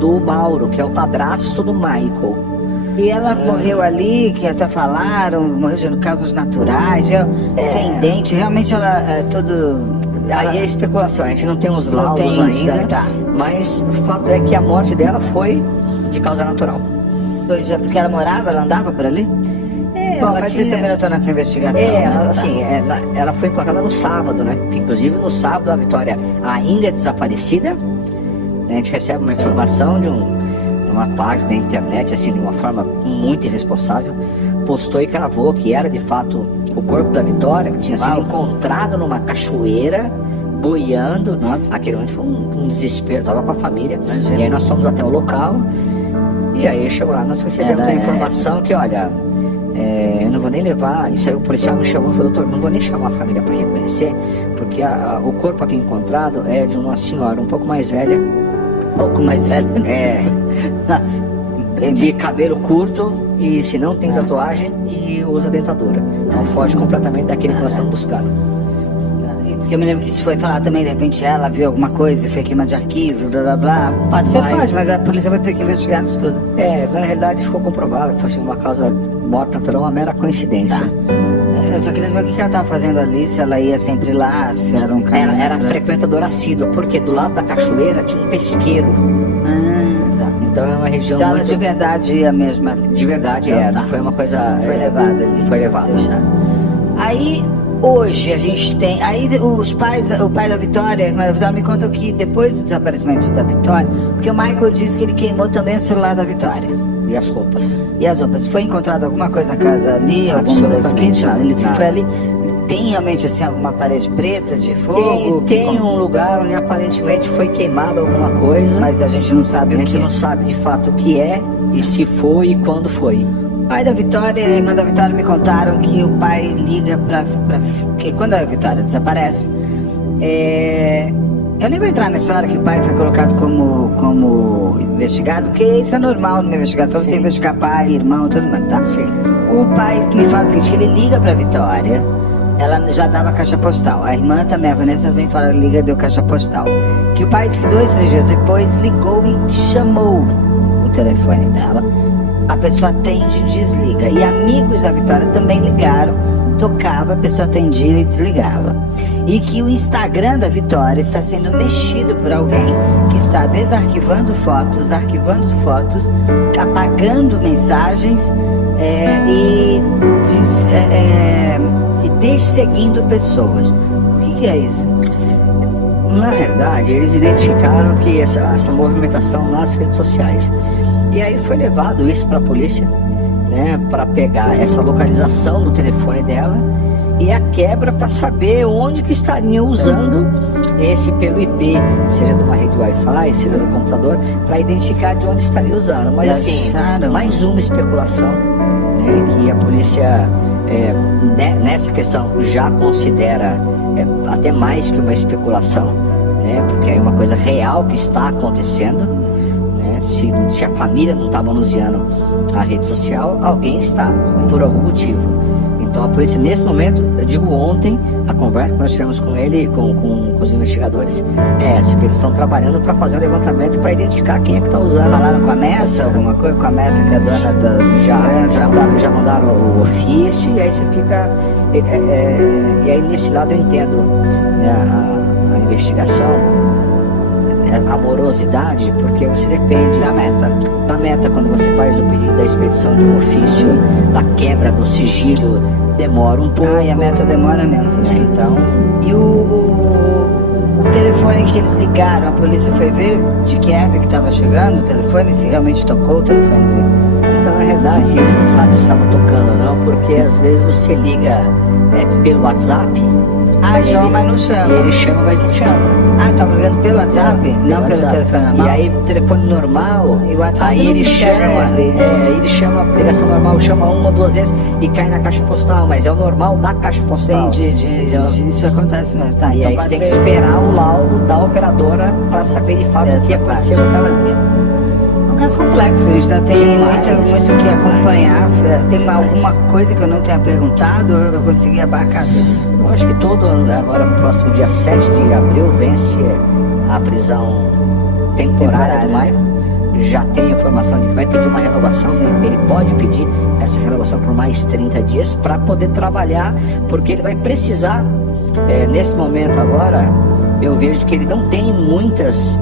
do Mauro, que é o padrasto do Michael. E ela morreu ali, que até falaram, morreu de casos naturais, sem dente, realmente ela Aí é especulação, a gente não tem os laudos ainda, mas o fato é que a morte dela foi de causa natural. Porque ela andava por ali? Bom, mas vocês também não estão nessa investigação, ela foi encontrada no sábado, né? Porque, inclusive no sábado a Vitória ainda é desaparecida, né? A gente recebe uma informação de uma página da internet, assim, de uma forma muito irresponsável, postou e cravou que era de fato o corpo da Vitória, que tinha sido encontrado numa cachoeira, boiando. Nossa. Aquele momento foi um desespero, estava com a família. E aí nós fomos até o local, e aí chegou lá, nós recebemos a informação que, olha, eu não vou nem levar, isso aí o policial me chamou e falou, doutor, não vou nem chamar a família para reconhecer, porque o corpo aqui encontrado é de uma senhora um pouco mais velha. Um pouco mais velha? É. Nossa. De cabelo curto e se não tem tatuagem e usa dentadura. Então foge completamente daquele que nós estamos buscando. Porque eu me lembro que isso foi falar também, de repente ela viu alguma coisa e foi queima de arquivo, blá blá blá. Pode ser, pode, mas a polícia vai ter que investigar isso tudo. Na realidade ficou comprovado que foi uma causa morte natural, uma mera coincidência. Eu só queria saber o que ela estava fazendo ali, se ela ia sempre lá, se era um cara. Era frequentadora assídua, porque do lado da cachoeira tinha um pesqueiro. Tá. Então é uma região então muito... ela de verdade ia mesmo ali. De verdade então, não foi uma coisa... Foi levada ali. Foi levada. Aí, hoje, a gente tem... Aí o pai da Vitória, a irmã da Vitória, me conta que depois do desaparecimento da Vitória, porque o Michael disse que ele queimou também o celular da Vitória. E as roupas. E as roupas. Foi encontrado alguma coisa na casa ali? Alguma esquina? Não, ele disse que foi ali. Tem realmente assim alguma parede preta de fogo? Tem um lugar onde aparentemente foi queimado alguma coisa. Mas a gente não sabe o que. A gente não sabe de fato o que é, e se foi e quando foi. O pai da Vitória e a irmã da Vitória me contaram que o pai liga que quando a Vitória desaparece, eu nem vou entrar na história que o pai foi colocado como investigado, porque isso é normal numa investigação, você investigar pai, irmão, tudo mais, tá? Sim. O pai me fala o seguinte, que ele liga pra Vitória, ela já dava caixa postal. A irmã também, a Vanessa também fala, liga, deu caixa postal. Que o pai disse que 2, 3 dias depois ligou e chamou o telefone dela. A pessoa atende e desliga. E amigos da Vitória também ligaram, tocava, a pessoa atendia e desligava. E que o Instagram da Vitória está sendo mexido por alguém que está desarquivando fotos, arquivando fotos, apagando mensagens e desseguindo pessoas. O que é isso? Na verdade, eles identificaram que essa movimentação nas redes sociais. E aí foi levado isso para a polícia, né, para pegar essa localização do telefone dela e a quebra para saber onde que estariam usando esse pelo IP, seja de uma rede Wi-Fi, seja do computador, para identificar de onde estaria usando. Mas assim, mais uma especulação, né, que a polícia nessa questão já considera até mais que uma especulação, né, porque é uma coisa real que está acontecendo. Se a família não está manuseando a rede social, alguém está, por algum motivo. Então a polícia, nesse momento, eu digo ontem, a conversa que nós tivemos com ele, com os investigadores, é essa, que eles estão trabalhando para fazer um levantamento para identificar quem é que está usando. Falaram com a Meta, alguma coisa? Com a Meta, que é a dona do... Já mandaram o ofício, e aí você fica... E aí nesse lado eu entendo, né, a investigação, a morosidade, porque você depende da meta quando você faz o pedido da expedição de um ofício, da quebra do sigilo, demora um pouco. E a meta demora mesmo, você vê. Então, e o telefone que eles ligaram, a polícia foi ver de quem é que estava chegando o telefone, se realmente tocou o telefone dele. Então, na realidade, eles não sabem se estava tocando ou não, porque às vezes você liga pelo WhatsApp. Chama, mas não chama. Ele chama, mas não chama. Tava ligando pelo WhatsApp? Não pelo telefone normal? E aí, telefone normal, e o WhatsApp aí ele chama, ligação normal, chama 1 ou 2 vezes e cai na caixa postal, mas é o normal da caixa postal. Isso acontece mesmo. E aí você tem que esperar o laudo da operadora para saber de fato o que aconteceu naquela linha. É um caso complexo, a gente ainda tem muito o que acompanhar. Tem alguma coisa que eu não tenha perguntado, eu consegui abarcar? Eu acho que agora no próximo dia 7 de abril vence a prisão temporária do Michael. Já tem informação de que vai pedir uma renovação. Sim. Ele pode pedir essa renovação por mais 30 dias para poder trabalhar, porque ele vai precisar, nesse momento agora, eu vejo que ele não tem muitas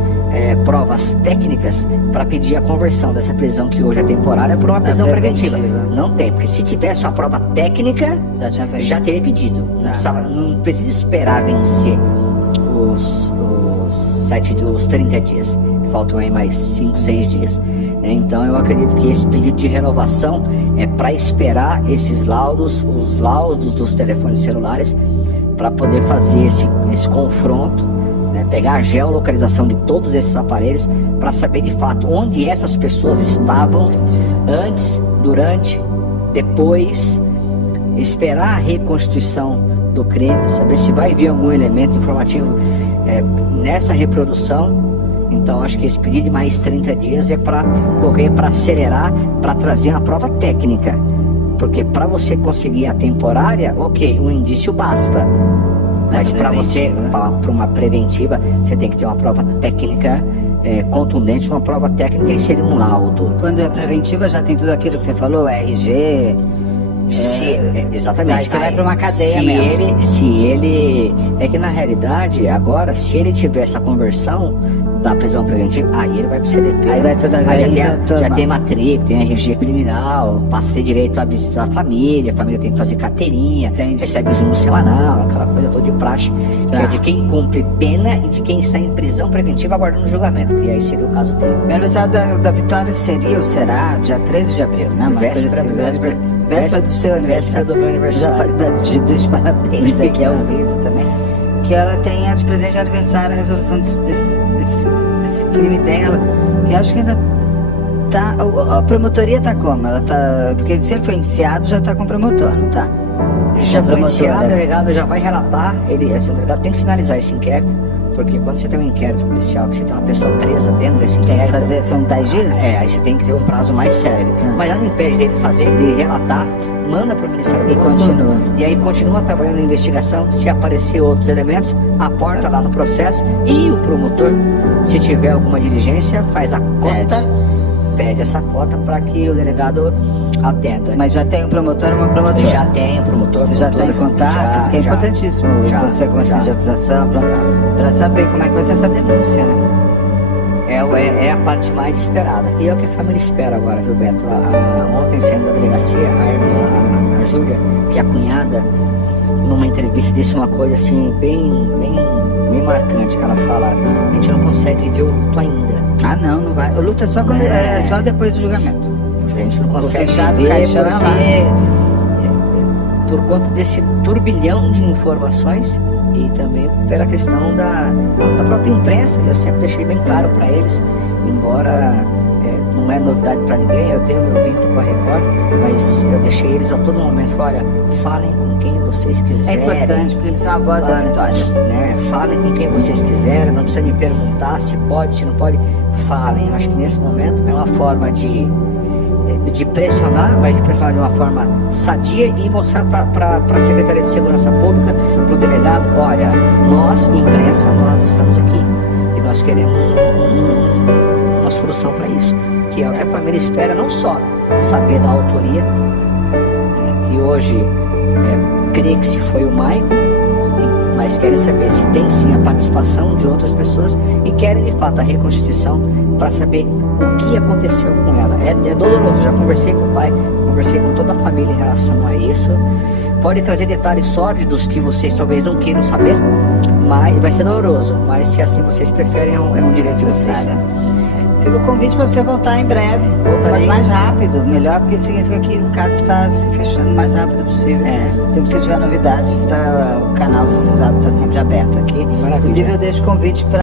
provas técnicas para pedir a conversão dessa prisão que hoje é temporária por uma prisão preventiva. Não tem, porque se tivesse uma prova técnica, já teria pedido. Não precisa esperar vencer os 30 dias. Faltam aí mais 5, 6 dias. Então eu acredito que esse pedido de renovação é para esperar esses laudos, os laudos dos telefones celulares, para poder fazer esse confronto, né, pegar a geolocalização de todos esses aparelhos para saber de fato onde essas pessoas estavam antes, durante, depois esperar a reconstituição do crime, saber se vai vir algum elemento informativo nessa reprodução. Então acho que esse pedido de mais 30 dias é para correr, para acelerar, para trazer uma prova técnica. Porque para você conseguir a temporária, ok, um indício basta. Mas para você, para uma preventiva, você tem que ter uma prova técnica contundente, uma prova técnica e seria um laudo. Quando é preventiva já tem tudo aquilo que você falou, RG... exatamente. Aí você vai para uma cadeia mesmo. Se ele... É que na realidade, agora, se ele tiver essa conversão da prisão preventiva, aí ele vai pro CDP. Aí vai toda vez. Já tem matrícula, tem RG criminal, passa a ter direito a visitar a família tem que fazer carteirinha, recebe junto semanal, aquela coisa toda de praxe, que é de quem cumpre pena e de quem está em prisão preventiva aguardando julgamento, que aí seria o caso dele. O aniversário da Vitória seria ou será dia 13 de abril, né? Véspera do seu aniversário. Véspera do meu aniversário. Dos parabéns aqui ao vivo também. Que ela tenha de presente de aniversário a resolução desse crime dela, que acho que ainda tá. A promotoria tá como? Ela tá. Porque se ele foi indiciado, já tá com o promotor, não tá? Já foi indiciado, o delegado já vai relatar. O delegado tem que finalizar esse inquérito, porque quando você tem um inquérito policial, que você tem uma pessoa presa dentro desse inquérito. Tem que fazer, são 10 dias? Aí você tem que ter um prazo mais sério. Mas ela não impede dele fazer, de relatar, manda para o Ministério Público. E continua. E aí continua trabalhando na investigação. Se aparecer outros elementos, aporta lá no processo. E o promotor, se tiver alguma diligência, faz a cota, pede essa cota para que o delegado atenda. Mas já tem um promotor e uma promotora? Já tem um promotor. Você já está em contato? Porque é importantíssimo você começar de acusação para saber como é que vai ser essa denúncia, né? É a parte mais esperada. E é o que a família espera agora, viu, Beto? Ontem, saindo da delegacia, a irmã, a Júlia, que é a cunhada, numa entrevista disse uma coisa assim, bem marcante, que ela fala: a gente não consegue viver o luto ainda. Ah, não vai. O luto é só, só depois do julgamento. A gente não consegue viver por conta desse turbilhão de informações e também pela questão da própria imprensa. Eu sempre deixei bem claro para eles, embora não é novidade para ninguém, eu tenho meu vínculo com a Record, mas eu deixei eles a todo momento: olha, falem com quem vocês quiserem. É importante, porque eles são a voz da vitória. Né? Falem com quem vocês quiserem, não precisa me perguntar se pode, se não pode. Falem. Eu acho que nesse momento é uma forma de pressionar, mas de pressionar de uma forma sadia e mostrar para a Secretaria de Segurança Pública, para o delegado: olha, nós, imprensa, nós estamos aqui e nós queremos uma solução para isso, que é o que a família espera, não só saber da autoria, que hoje crê que se foi o Maicon, mas querem saber se tem sim a participação de outras pessoas e querem de fato a reconstituição para saber o que aconteceu com ela. É doloroso, já conversei com o pai, conversei com toda a família em relação a isso. Pode trazer detalhes sórdidos que vocês talvez não queiram saber, mas vai ser doloroso, mas se assim vocês preferem, é um direito de vocês. Fica o convite para você voltar em breve. Voltarei. Mais rápido, melhor, porque significa que o caso está se fechando o mais rápido possível. Sempre que tiver novidades, o canal está sempre aberto aqui. Maravilha. Inclusive, eu deixo o convite para